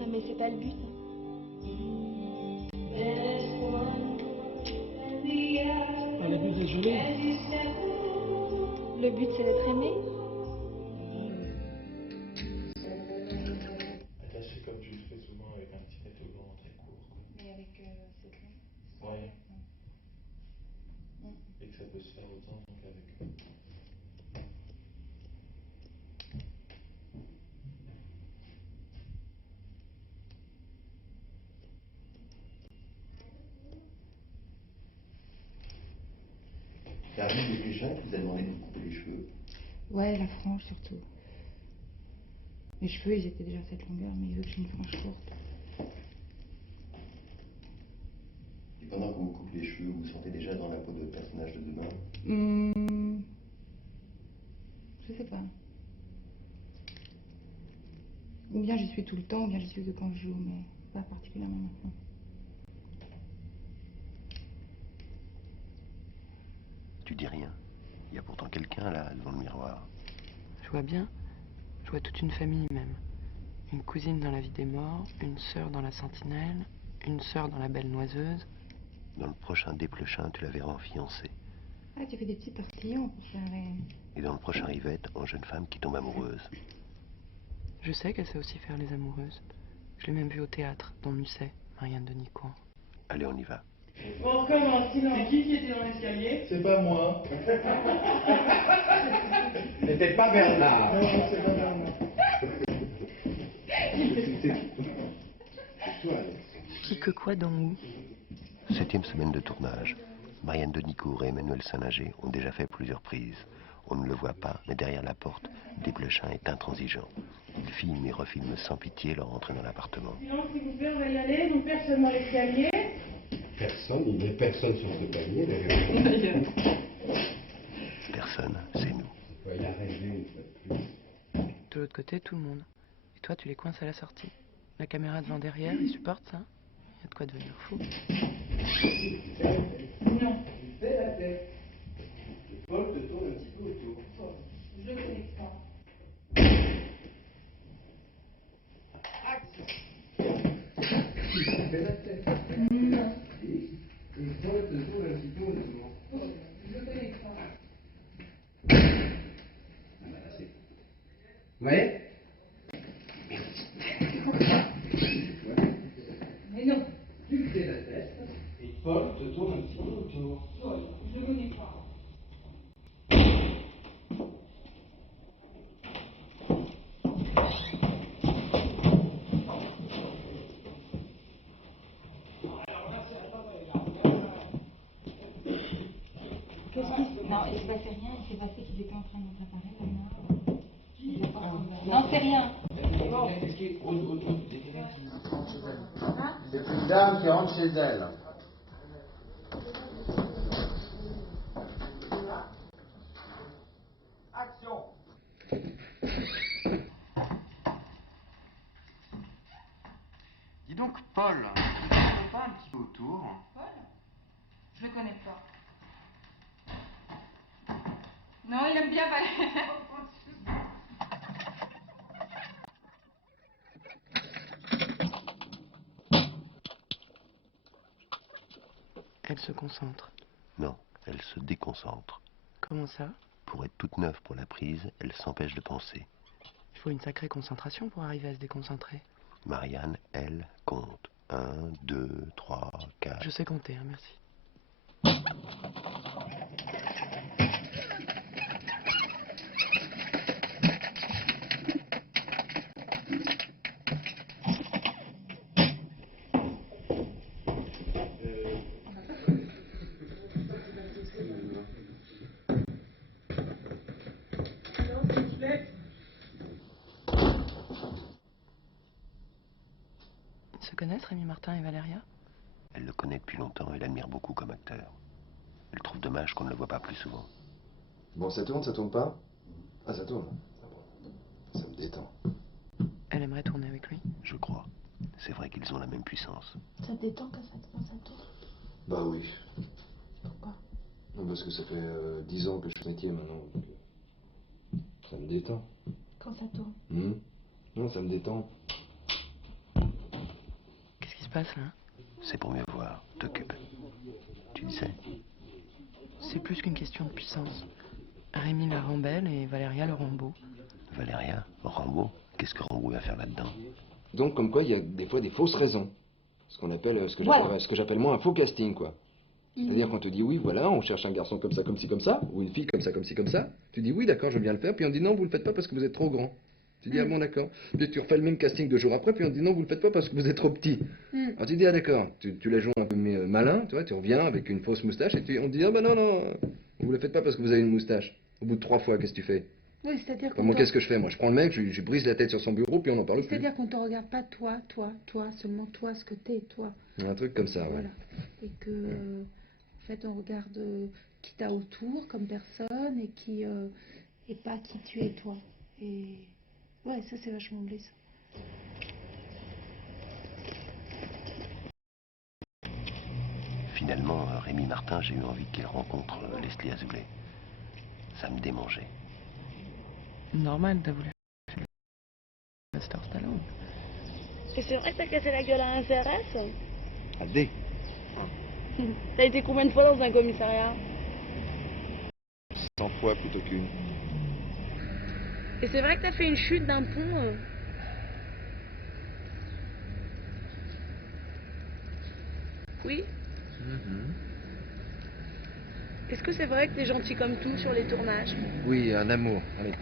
Ah, mais c'est pas le but. Ah, le but est joli. Le but, c'est d'être aimé. Attaché comme tu le fais souvent avec un petit métogan très court. Mais avec cette langue. Ouais. Et que ça peut se faire autant qu'avec. T'as vu des gens qui vous a demandé de vous couper les cheveux? Ouais, la frange surtout. Mes cheveux, ils étaient déjà à cette longueur, mais il veut que j'ai une frange courte. Et pendant qu'on vous coupe les cheveux, vous vous sentez déjà dans la peau de votre personnage de demain? Je sais pas. Ou bien j'y suis tout le temps, ou bien j'y suis de quand je joue, mais pas particulièrement maintenant. Tu dis rien. Il y a pourtant quelqu'un là, devant le miroir. Je vois bien. Je vois toute une famille même. Une cousine dans La Vie des morts, une sœur dans La Sentinelle, une sœur dans La Belle Noiseuse. Dans le prochain Desplechin, tu la verras en fiancée. Ah, tu fais des petits partillons pour faire les... Et dans le prochain Rivette, en jeune femme qui tombe amoureuse. Je sais qu'elle sait aussi faire les amoureuses. Je l'ai même vue au théâtre, dans Musset, Marianne de Nicourt. Allez, on y va. On recommence, sinon. C'est qui était dans l'escalier? C'est pas moi. C'était pas Bernard. Non, c'est pas Bernard. Qui que quoi dans où? 7e semaine de tournage. Marianne Denicourt et Emmanuel Saint-Nager ont déjà fait plusieurs prises. On ne le voit pas, mais derrière la porte, Desplechin est intransigeant. Il filme et refilme sans pitié leur entrée dans l'appartement. Silence, s'il vous plaît, on va y aller. Donc personne dans l'escalier. Personne, il n'y a personne sur ce palier d'ailleurs. Personne, c'est nous. Il y a rêvé une fois de plus. De l'autre côté, tout le monde. Et toi, tu les coinces à la sortie. La caméra devant derrière, ils supportent ça. Il y a de quoi devenir fou. Non. Fais la tête. Le Paul te tourne un petit peu autour. Je le connais pas. Fais la tête. Non. Et Paul te tourne un petit peu autour. Je le connais pas. Ah bah là, c'est... Ouais. Mais non. Tu fais la tête. Et Paul te tourne un petit peu autour. Paul, je le connais pas. Non, il s'est passé rien, il s'est passé qu'il était en train de me préparer maintenant. Non, c'est rien. C'est une dame qui rentre chez elle. Action. Dis donc, Paul, tu ne tournes pas un petit peu autour? Paul? Je le connais pas. Non, il aime bien Valérie. Elle se concentre. Non, elle se déconcentre. Comment ça? Pour être toute neuve pour la prise, elle s'empêche de penser. Il faut une sacrée concentration pour arriver à se déconcentrer. Marianne, elle, compte. 1, 2, 3, 4... Je sais compter, hein, merci. Ils se connaissent, Rémi Martin et Valéria? Elle le connaît depuis longtemps et l'admire beaucoup comme acteur. Elle trouve dommage qu'on ne le voit pas plus souvent. Bon, ça tourne pas? Ah, ça tourne. Ah bon. Ça me détend. Elle aimerait tourner avec lui? Je crois. C'est vrai qu'ils ont la même puissance. Ça te détend quand ça tourne? Bah oui. Pourquoi? Non, parce que ça fait 10 ans que je fais ce métier maintenant. Donc, ça me détend. Quand ça tourne? Non, ça me détend. Qu'est-ce qui se passe là? C'est pour mieux voir. T'occupe. Tu disais? C'est plus qu'une question de puissance. Rémi la rend belle et Valéria le rend beau. Valéria? Rambo? Qu'est-ce que Rambo va faire là-dedans? Donc, comme quoi, il y a des fois des fausses raisons. Ce qu'on appelle, ce que j'appelle moi un faux casting, quoi. C'est-à-dire qu'on te dit, oui, voilà, on cherche un garçon comme ça, comme ci, comme ça, ou une fille comme ça, comme ci, comme ça. Tu dis, oui, d'accord, je veux bien le faire, puis on dit, non, vous le faites pas parce que vous êtes trop grand. Tu dis, ah bon, d'accord. Puis tu refais le même casting 2 jours après, puis on te dit, non, vous le faites pas parce que vous êtes trop petit. Alors tu dis, ah d'accord, tu la joues un peu malin, tu vois, tu reviens avec une fausse moustache, et on te dit, ah bah non, vous le faites pas parce que vous avez une moustache. Au bout de 3 fois, qu'est-ce que tu fais? Oui, c'est-à-dire Enfin, moi, qu'est-ce que je fais? Moi, je prends le mec, je brise la tête sur son bureau, puis on n'en parle plus. C'est-à-dire qu'on te regarde pas toi, seulement toi, ce que t'es, toi. Un truc comme ça, ouais. Voilà. Et que, en fait, on regarde qui t'as autour comme personne et qui et pas qui tu es toi. Et ouais, ça c'est vachement blessant. Finalement, Rémi Martin, j'ai eu envie qu'il rencontre Leslie Azoulay. Ça me démangeait. Normal, t'as voulu. Sylvester Stallone. Et c'est vrai que t'as cassé la gueule à un CRS? À D. T'as été combien de fois dans un commissariat? 100 fois plutôt qu'une. Et c'est vrai que t'as fait une chute d'un pont? Oui. Est-ce que c'est vrai que t'es gentil comme tout sur les tournages? Oui, un amour. Allez.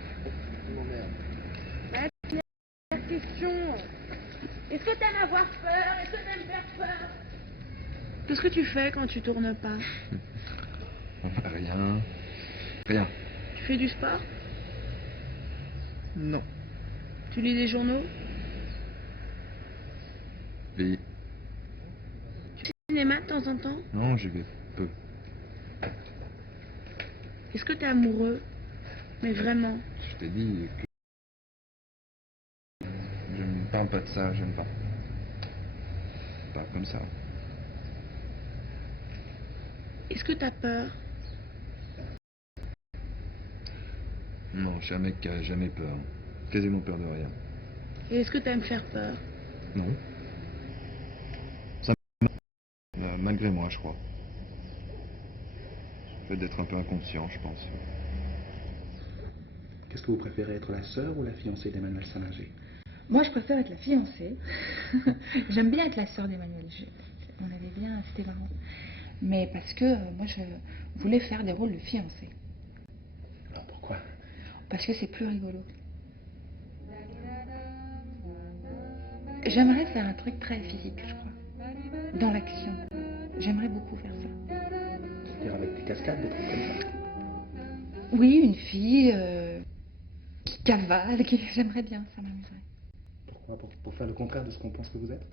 La question. Est-ce Est-ce que t'aimes avoir peur? Est-ce que t'aimes faire peur? Qu'est-ce que tu fais quand tu tournes pas? Rien. Rien. Tu fais du sport? Non. Tu lis des journaux? Oui. Tu fais du cinéma de temps en temps? Non, j'y vais peu. Est-ce que t'es amoureux? Mais vraiment? Je t'ai dit que... Je ne parle pas de ça, j'aime pas. Pas comme ça. Est-ce que t'as peur? Non, je suis un mec qui a jamais peur. Quasiment peur de rien. Et est-ce que t'aimes faire peur? Non. Ça malgré moi, je crois. Le fait d'être un peu inconscient, je pense. Qu'est-ce que vous préférez, être la sœur ou la fiancée d'Emmanuel Salinger? Moi, je préfère être la fiancée. J'aime bien être la sœur d'Emmanuel. On avait bien, c'était marrant. Mais parce que moi, je voulais faire des rôles de fiancée. Alors pourquoi? Parce que c'est plus rigolo. J'aimerais faire un truc très physique, je crois. Dans l'action. J'aimerais beaucoup faire ça. C'est-à-dire avec des cascades, des trucs comme ça? Oui, une fille qui cavale, j'aimerais bien, ça m'amuserait. Pourquoi? Pour faire le contraire de ce qu'on pense que vous êtes?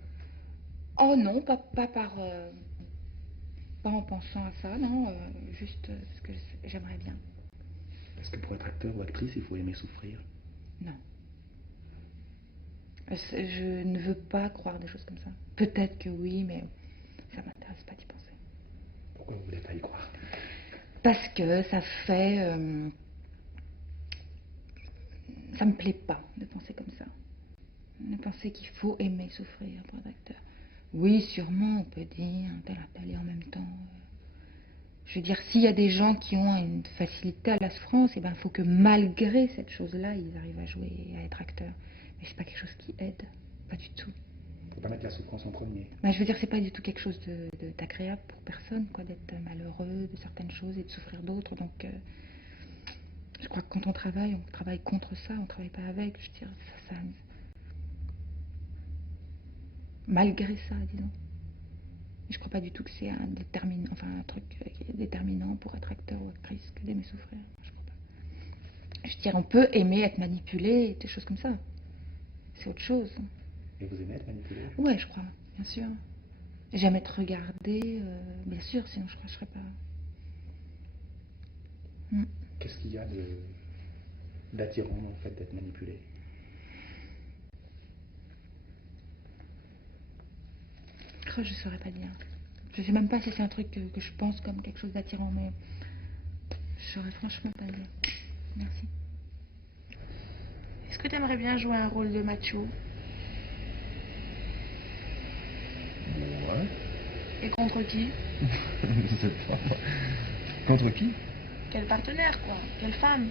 Oh non, pas en pensant à ça, non, juste parce que j'aimerais bien. Est-ce que pour être acteur ou actrice, il faut aimer souffrir? Non. Je ne veux pas croire des choses comme ça. Peut-être que oui, mais ça m'intéresse pas d'y penser. Pourquoi vous voulez pas y croire? Parce que ça fait... ça me plaît pas de penser comme ça. De penser qu'il faut aimer souffrir pour être acteur. Oui, sûrement, on peut dire un tel et en même temps. Je veux dire, s'il y a des gens qui ont une facilité à la souffrance, eh ben, il faut que malgré cette chose-là, ils arrivent à jouer et à être acteurs. Mais c'est pas quelque chose qui aide, pas du tout. Faut pas mettre la souffrance en premier. Ben, je veux dire, c'est pas du tout quelque chose d'agréable pour personne, quoi, d'être malheureux de certaines choses et de souffrir d'autres. Donc, je crois que quand on travaille contre ça, on travaille pas avec. Je veux dire, ça malgré ça, disons. Je crois pas du tout que c'est un truc qui est déterminant pour être acteur ou actrice que d'aimer souffrir. Je crois pas. Je veux dire, on peut aimer être manipulé, des choses comme ça. C'est autre chose. Et vous aimez être manipulé? Ouais, je crois, bien sûr. J'aime être regardée, bien sûr, sinon je crois que je serais pas. Qu'est-ce qu'il y a d'attirant dans le fait d'être manipulé? Oh, je saurais pas dire. Je sais même pas si c'est un truc que je pense comme quelque chose d'attirant, mais je saurais franchement pas dire. Merci. Est-ce que tu aimerais bien jouer un rôle de macho? Ouais. Et contre qui? Je sais pas. Contre qui? Quel partenaire, quoi? Quelle femme?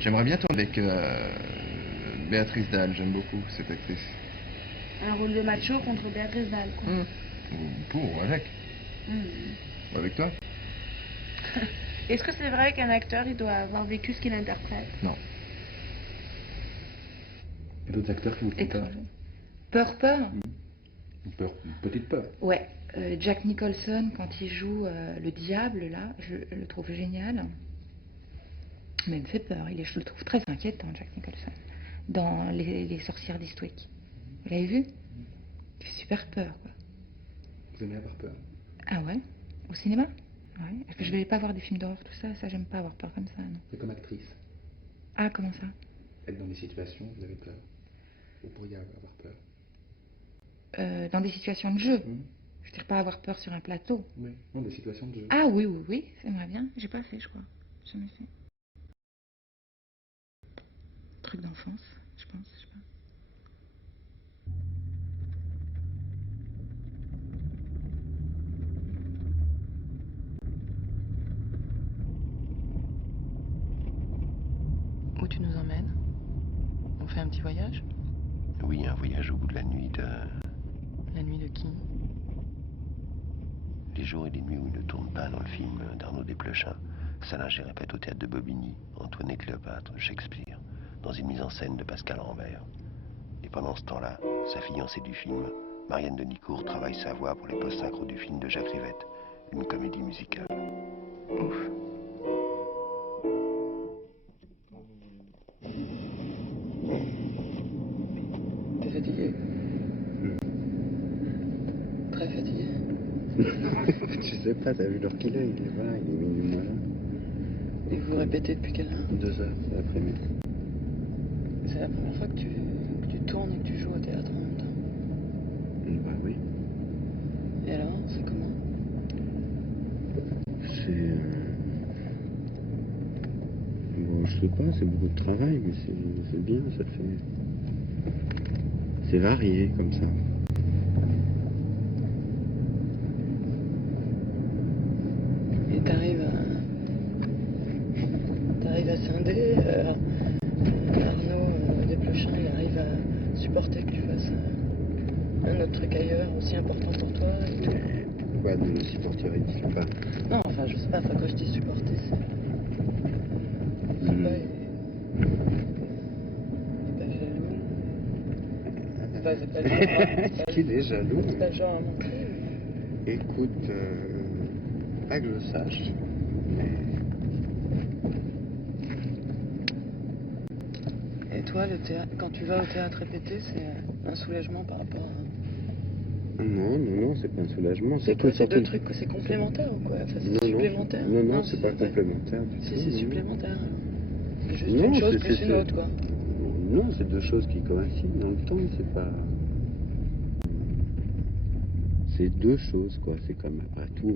J'aimerais bien tourner avec Béatrice Dalle, j'aime beaucoup cette actrice. Un rôle de macho contre Béatrice Dalle, quoi. Ou pour, ou avec. Avec toi? Est-ce que c'est vrai qu'un acteur, il doit avoir vécu ce qu'il interprète? Non. Il y a d'autres acteurs qui vous font peur? Peur? Une petite peur. Ouais. Jack Nicholson, quand il joue le diable, là, je le trouve génial. Mais il me fait peur. Je le trouve très inquiétant, Jack Nicholson. Dans Les sorcières d'Eastwick. Vous l'avez vu? Il fait super peur, quoi. Vous aimez avoir peur? Ah ouais? Au cinéma? Ouais. Parce que je vais pas voir des films d'horreur, tout ça. Ça, j'aime pas avoir peur comme ça, non. Mais comme actrice? Ah, comment ça? Être dans des situations où vous avez peur. Vous pourriez avoir peur. Dans des situations de jeu. Je veux dire, pas avoir peur sur un plateau. Oui, non, des situations de jeu. Ah oui, j'aimerais bien. J'ai pas fait, je crois. Jamais fait. Truc d'enfance, je pense, je sais pas. Où tu nous emmènes? On fait un petit voyage? Oui, un voyage au bout de la nuit de... La nuit de qui? Les jours et les nuits où il ne tourne pas dans le film d'Arnaud Desplechin. Salinger répète au théâtre de Bobigny, Antoine et Cléopâtre, Shakespeare. Dans dans une mise en scène de Pascal Rambert. Et pendant ce temps-là, sa fiancée du film, Marianne Denicourt, travaille sa voix pour les post-synchros du film de Jacques Rivette, une comédie musicale. Ouf. T'es fatigué? Très fatigué? Je sais pas, t'as vu l'heure qu'il est, il est là, il est minuit moins là. Et vous répétez depuis quelle heure? 2 heures, c'est l'après-midi. C'est la première fois que tu tournes et que tu joues au théâtre en même temps? Bah oui. Et alors, c'est comment? C'est... Bon, je sais pas, c'est beaucoup de travail, mais c'est bien, ça fait... C'est varié, comme ça. Et t'arrives à scinder, Arnaud Desplechin, il arrive à supporter que tu fasses un autre truc ailleurs, aussi important pour toi et tout. Quoi, ne le supporterait-il pas? Non, enfin, je sais pas, enfin, quand je dis supporter, c'est... Je sais pas, il est pas jaloux. Enfin, c'est pas le genre... Est-ce qu'il est jaloux? C'est pas le genre à montrer. Écoute, pas que je sache, mais... Et toi, le théâtre, quand tu vas au théâtre répéter, c'est un soulagement par rapport à... Non, c'est pas un soulagement. C'est quoi, c'est deux trucs, c'est complémentaire ou quoi? Enfin, c'est supplémentaire? Non, c'est pas complémentaire du tout. Si, c'est supplémentaire. C'est juste non, une chose plus une autre, quoi. Non, c'est deux choses qui coïncident dans le temps, c'est pas... C'est deux choses, quoi. C'est comme, après tout,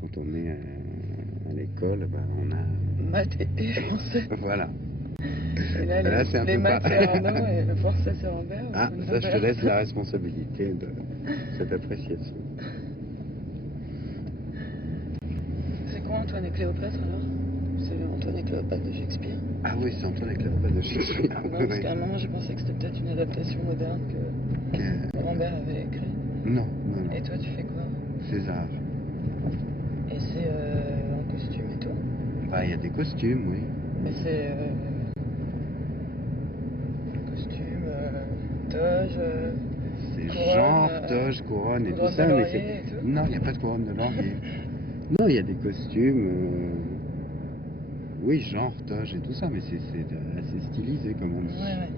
quand on est à l'école, ben, on a... Maths et français. Voilà. Et là, c'est un les peu maths, pas... c'est Arnaud et le français, c'est Rambert. Ah, ça, je te laisse la responsabilité de cette appréciation. C'est quoi Antoine et Cléopâtre, alors? C'est Antoine et Cléopâtre de Shakespeare? Ah oui, c'est Antoine et Cléopâtre de Shakespeare. Non, parce qu'à un moment, j'ai pensé que c'était peut-être une adaptation moderne que Rambert avait écrit. Non. Et toi, tu fais quoi? César. Et c'est en costume et tout? Bah, il y a des costumes, oui. Mais c'est... costume, toge... C'est couronne, genre, toge, couronne et tout ça, mais c'est... Non, il n'y a pas de couronne de laurier. Non, il y a des costumes... Oui, genre, toge et tout ça, mais c'est assez stylisé, comme on dit. Ouais.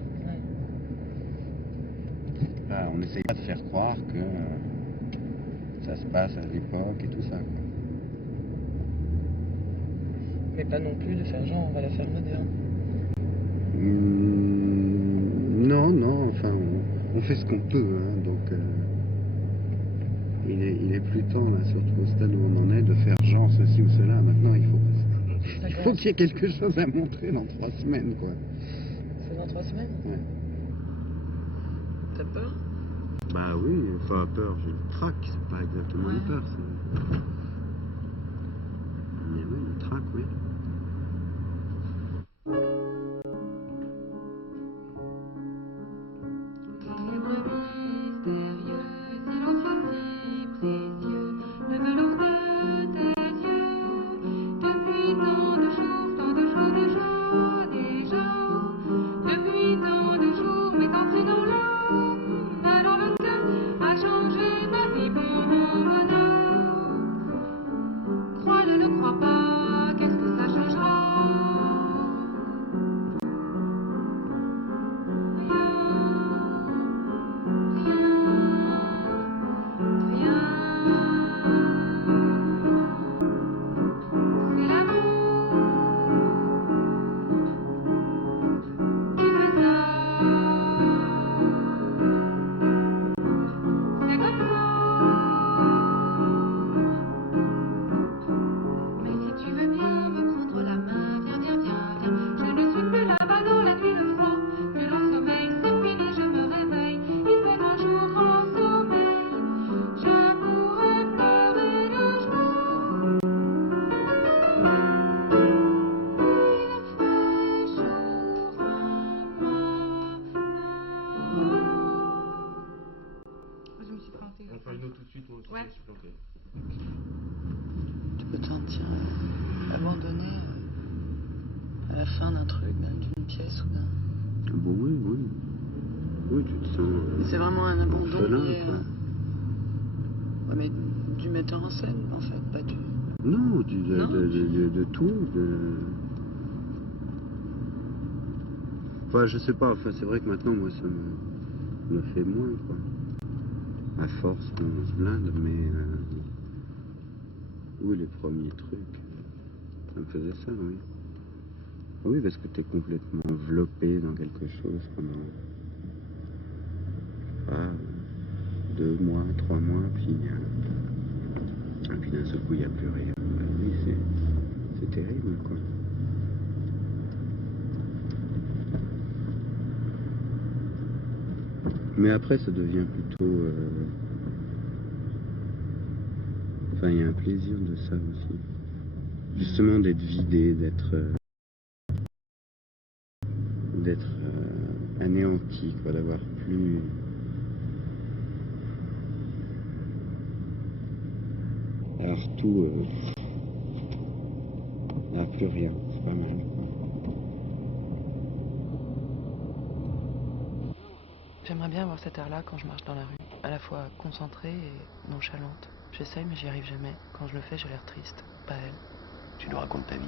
Là, on n'essaye pas de faire croire que ça se passe à l'époque et tout ça, quoi. Mais pas non plus de faire genre, on va la faire moderne. Non, enfin, on fait ce qu'on peut, hein, donc... il est plus temps, là, surtout au stade où on en est, de faire genre ceci ou cela. Maintenant, il faut qu'il y ait quelque chose à montrer dans 3 semaines, quoi. C'est dans 3 semaines? Ouais. T'as peur? Bah oui, enfin peur, j'ai le trac, c'est pas exactement une peur, c'est... Mais oui, le trac, oui. Crois-le, ne crois pas, qu'est-ce que ça d'une pièce ou d'un... Bon, oui, oui. Oui, tu te sens... Mais c'est vraiment un abandon orphelin, lié, quoi. Ouais, mais du metteur en scène, en fait, pas du... Non, Non, de tout. Enfin, je sais pas, enfin, c'est vrai que maintenant, moi, ça me fait moins, quoi. À force, on se blinde, mais... oui, les premiers trucs, ça me faisait ça, oui. Oui, parce que t'es complètement enveloppé dans quelque chose pendant... Ah, 2 mois, 3 mois, puis... et puis d'un seul coup, il n'y a plus rien. Ben oui, c'est terrible, quoi. Mais après, ça devient plutôt... Enfin, il y a un plaisir de ça aussi. Justement, d'être vidé, d'être anéanti, quoi, d'avoir plus... Alors tout... plus rien, c'est pas mal, quoi. J'aimerais bien avoir cet air-là quand je marche dans la rue, à la fois concentrée et nonchalante. J'essaye, mais j'y arrive jamais. Quand je le fais, j'ai l'air triste. Pas elle. Tu nous racontes ta vie?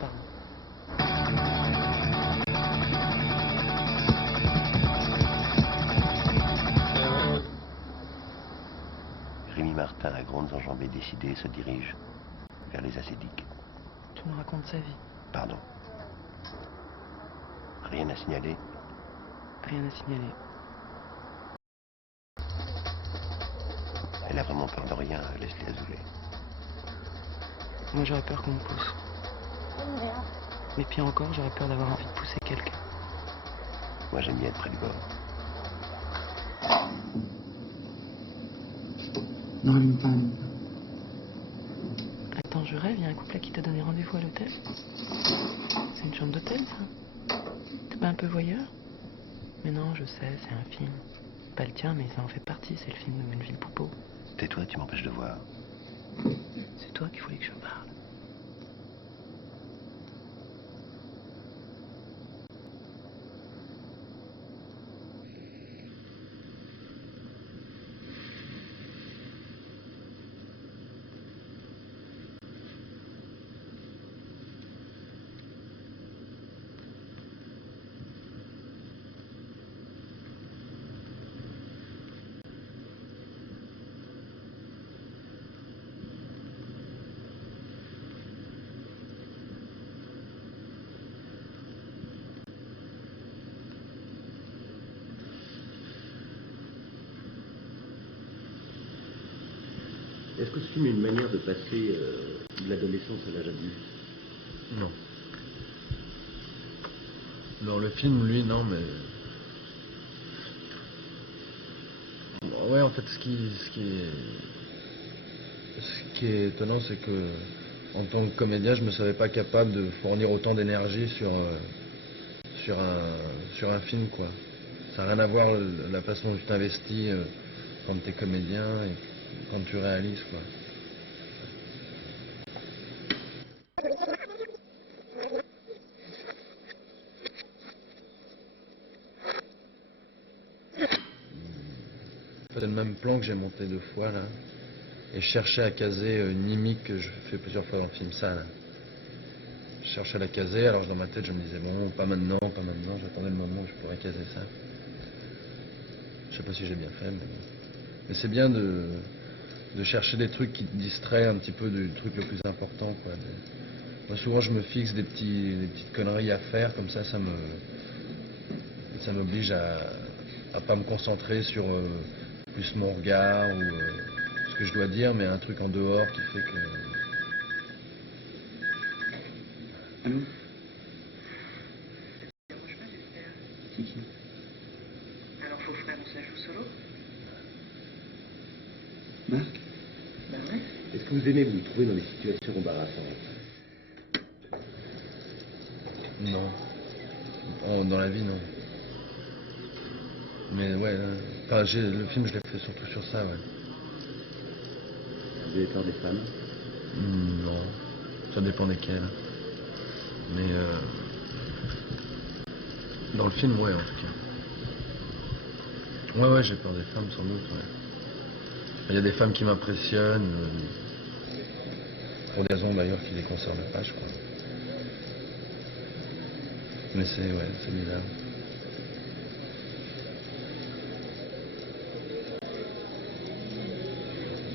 Pardon. Rémi Martin, à grandes enjambées décidées, se dirige vers les ascétiques. Tu nous racontes sa vie. Pardon. Rien à signaler? Rien à signaler. Elle a vraiment peur de rien, Leslie Azoulay. Moi, j'aurais peur qu'on me pousse. Et puis encore, j'aurais peur d'avoir envie de pousser quelqu'un. Moi, j'aime bien être près du bord. Non, allume pas, allume pas. Attends, je rêve, il y a un couple à qui t'a donné rendez-vous à l'hôtel. C'est une chambre d'hôtel, ça? T'es pas un peu voyeur? Mais non, je sais, c'est un film. Pas le tien, mais ça en fait partie, c'est le film de Melville Poupeau. Tais-toi, tu m'empêches de voir. C'est toi qui voulais que je parle. Est-ce que ce film est une manière de passer de l'adolescence à l'âge adulte? Non. Non, le film, lui, non, mais... Bon, ouais, en fait, ce qui est étonnant, c'est que, en tant que comédien, je me savais pas capable de fournir autant d'énergie sur un film, quoi. Ça n'a rien à voir la façon dont tu t'investis quand tu es comédien et quand tu réalises, quoi. C'est le même plan que j'ai monté 2 fois, là. Et je cherchais à caser une mimique que je fais plusieurs fois dans le film, ça, là. Je cherchais à la caser, alors dans ma tête, je me disais, bon, pas maintenant, pas maintenant. J'attendais le moment où je pourrais caser ça. Je sais pas si j'ai bien fait, mais c'est bien de chercher des trucs qui te distraient un petit peu du truc le plus important, quoi. Moi, souvent, je me fixe des petites conneries à faire, comme ça m'oblige à pas me concentrer sur plus mon regard ou ce que je dois dire, mais un truc en dehors qui fait que... Allô? Alors, faut faire ça joue solo? Marc? Ben ouais. Est-ce que vous aimez vous trouver dans des situations embarrassantes? Non. Dans la vie, non. Mais ouais, enfin, le film, je l'ai fait surtout sur ça, ouais. Vous avez peur des femmes? Non, ça dépend desquelles. Mais Dans le film, ouais, en tout cas. Ouais, j'ai peur des femmes, sans doute, ouais. Il y a des femmes qui m'impressionnent, pour des raisons d'ailleurs qui les concernent pas, je crois. Mais c'est bizarre.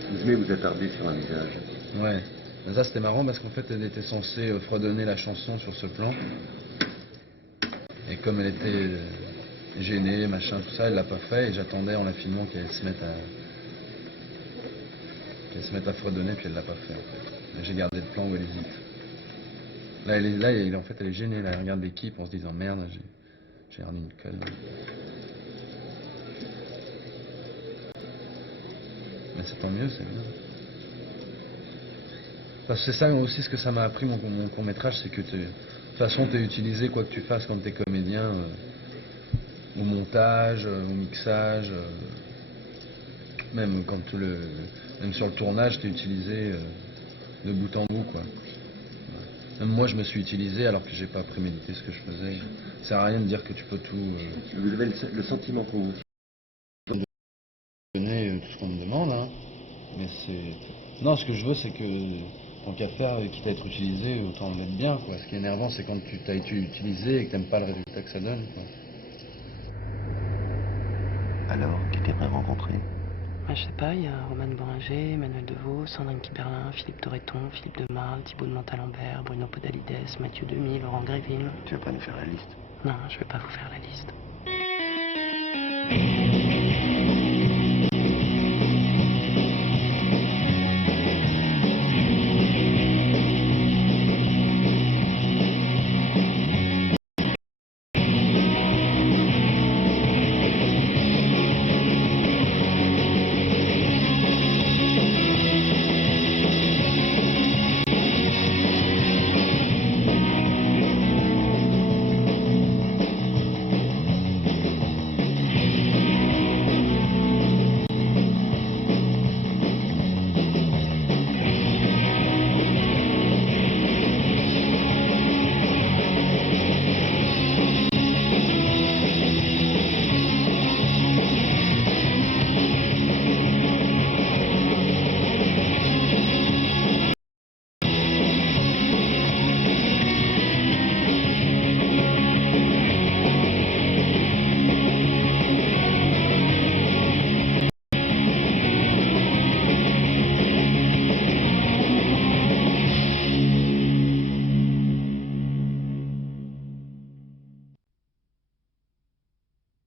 Vous aimez vous attarder sur un visage. Ouais. Mais ça c'était marrant parce qu'en fait elle était censée fredonner la chanson sur ce plan. Et comme elle était gênée, machin, tout ça, elle l'a pas fait et j'attendais en la filmant qu'elle se mette à fredonner puis elle l'a pas fait en fait. Mais j'ai gardé le plan où elle hésite. Là, en fait elle est gênée, là, elle regarde l'équipe en se disant merde, j'ai regardé une conne. Mais c'est tant mieux, c'est bien. Parce que c'est ça aussi ce que ça m'a appris mon court-métrage, c'est que de toute façon t'es utilisé quoi que tu fasses quand t'es comédien, au montage, au mixage, même même sur le tournage t'es utilisé de bout en bout quoi. Même moi je me suis utilisé alors que j'ai pas prémédité ce que je faisais. Ça sert à rien de dire que tu peux tout. Vous avez le sentiment qu'on vous donner tout ce qu'on me demande, hein. Mais c'est. Non, ce que je veux c'est que tant qu'à faire, quitte à être utilisé, autant l'être bien quoi. Ce qui est énervant c'est quand tu t'as été utilisé et que t'aimes pas le résultat que ça donne quoi. Alors, qui t'aimerais rencontrer? Je sais pas, il y a Romane Boringer, Emmanuel Devaux, Sandrine Kiberlin, Philippe Torreton, Philippe de Marle, Thibaut de Montalembert, Bruno Podalides, Mathieu Demy, Laurent Gréville. Tu vas pas nous faire la liste? Non, je vais pas vous faire la liste.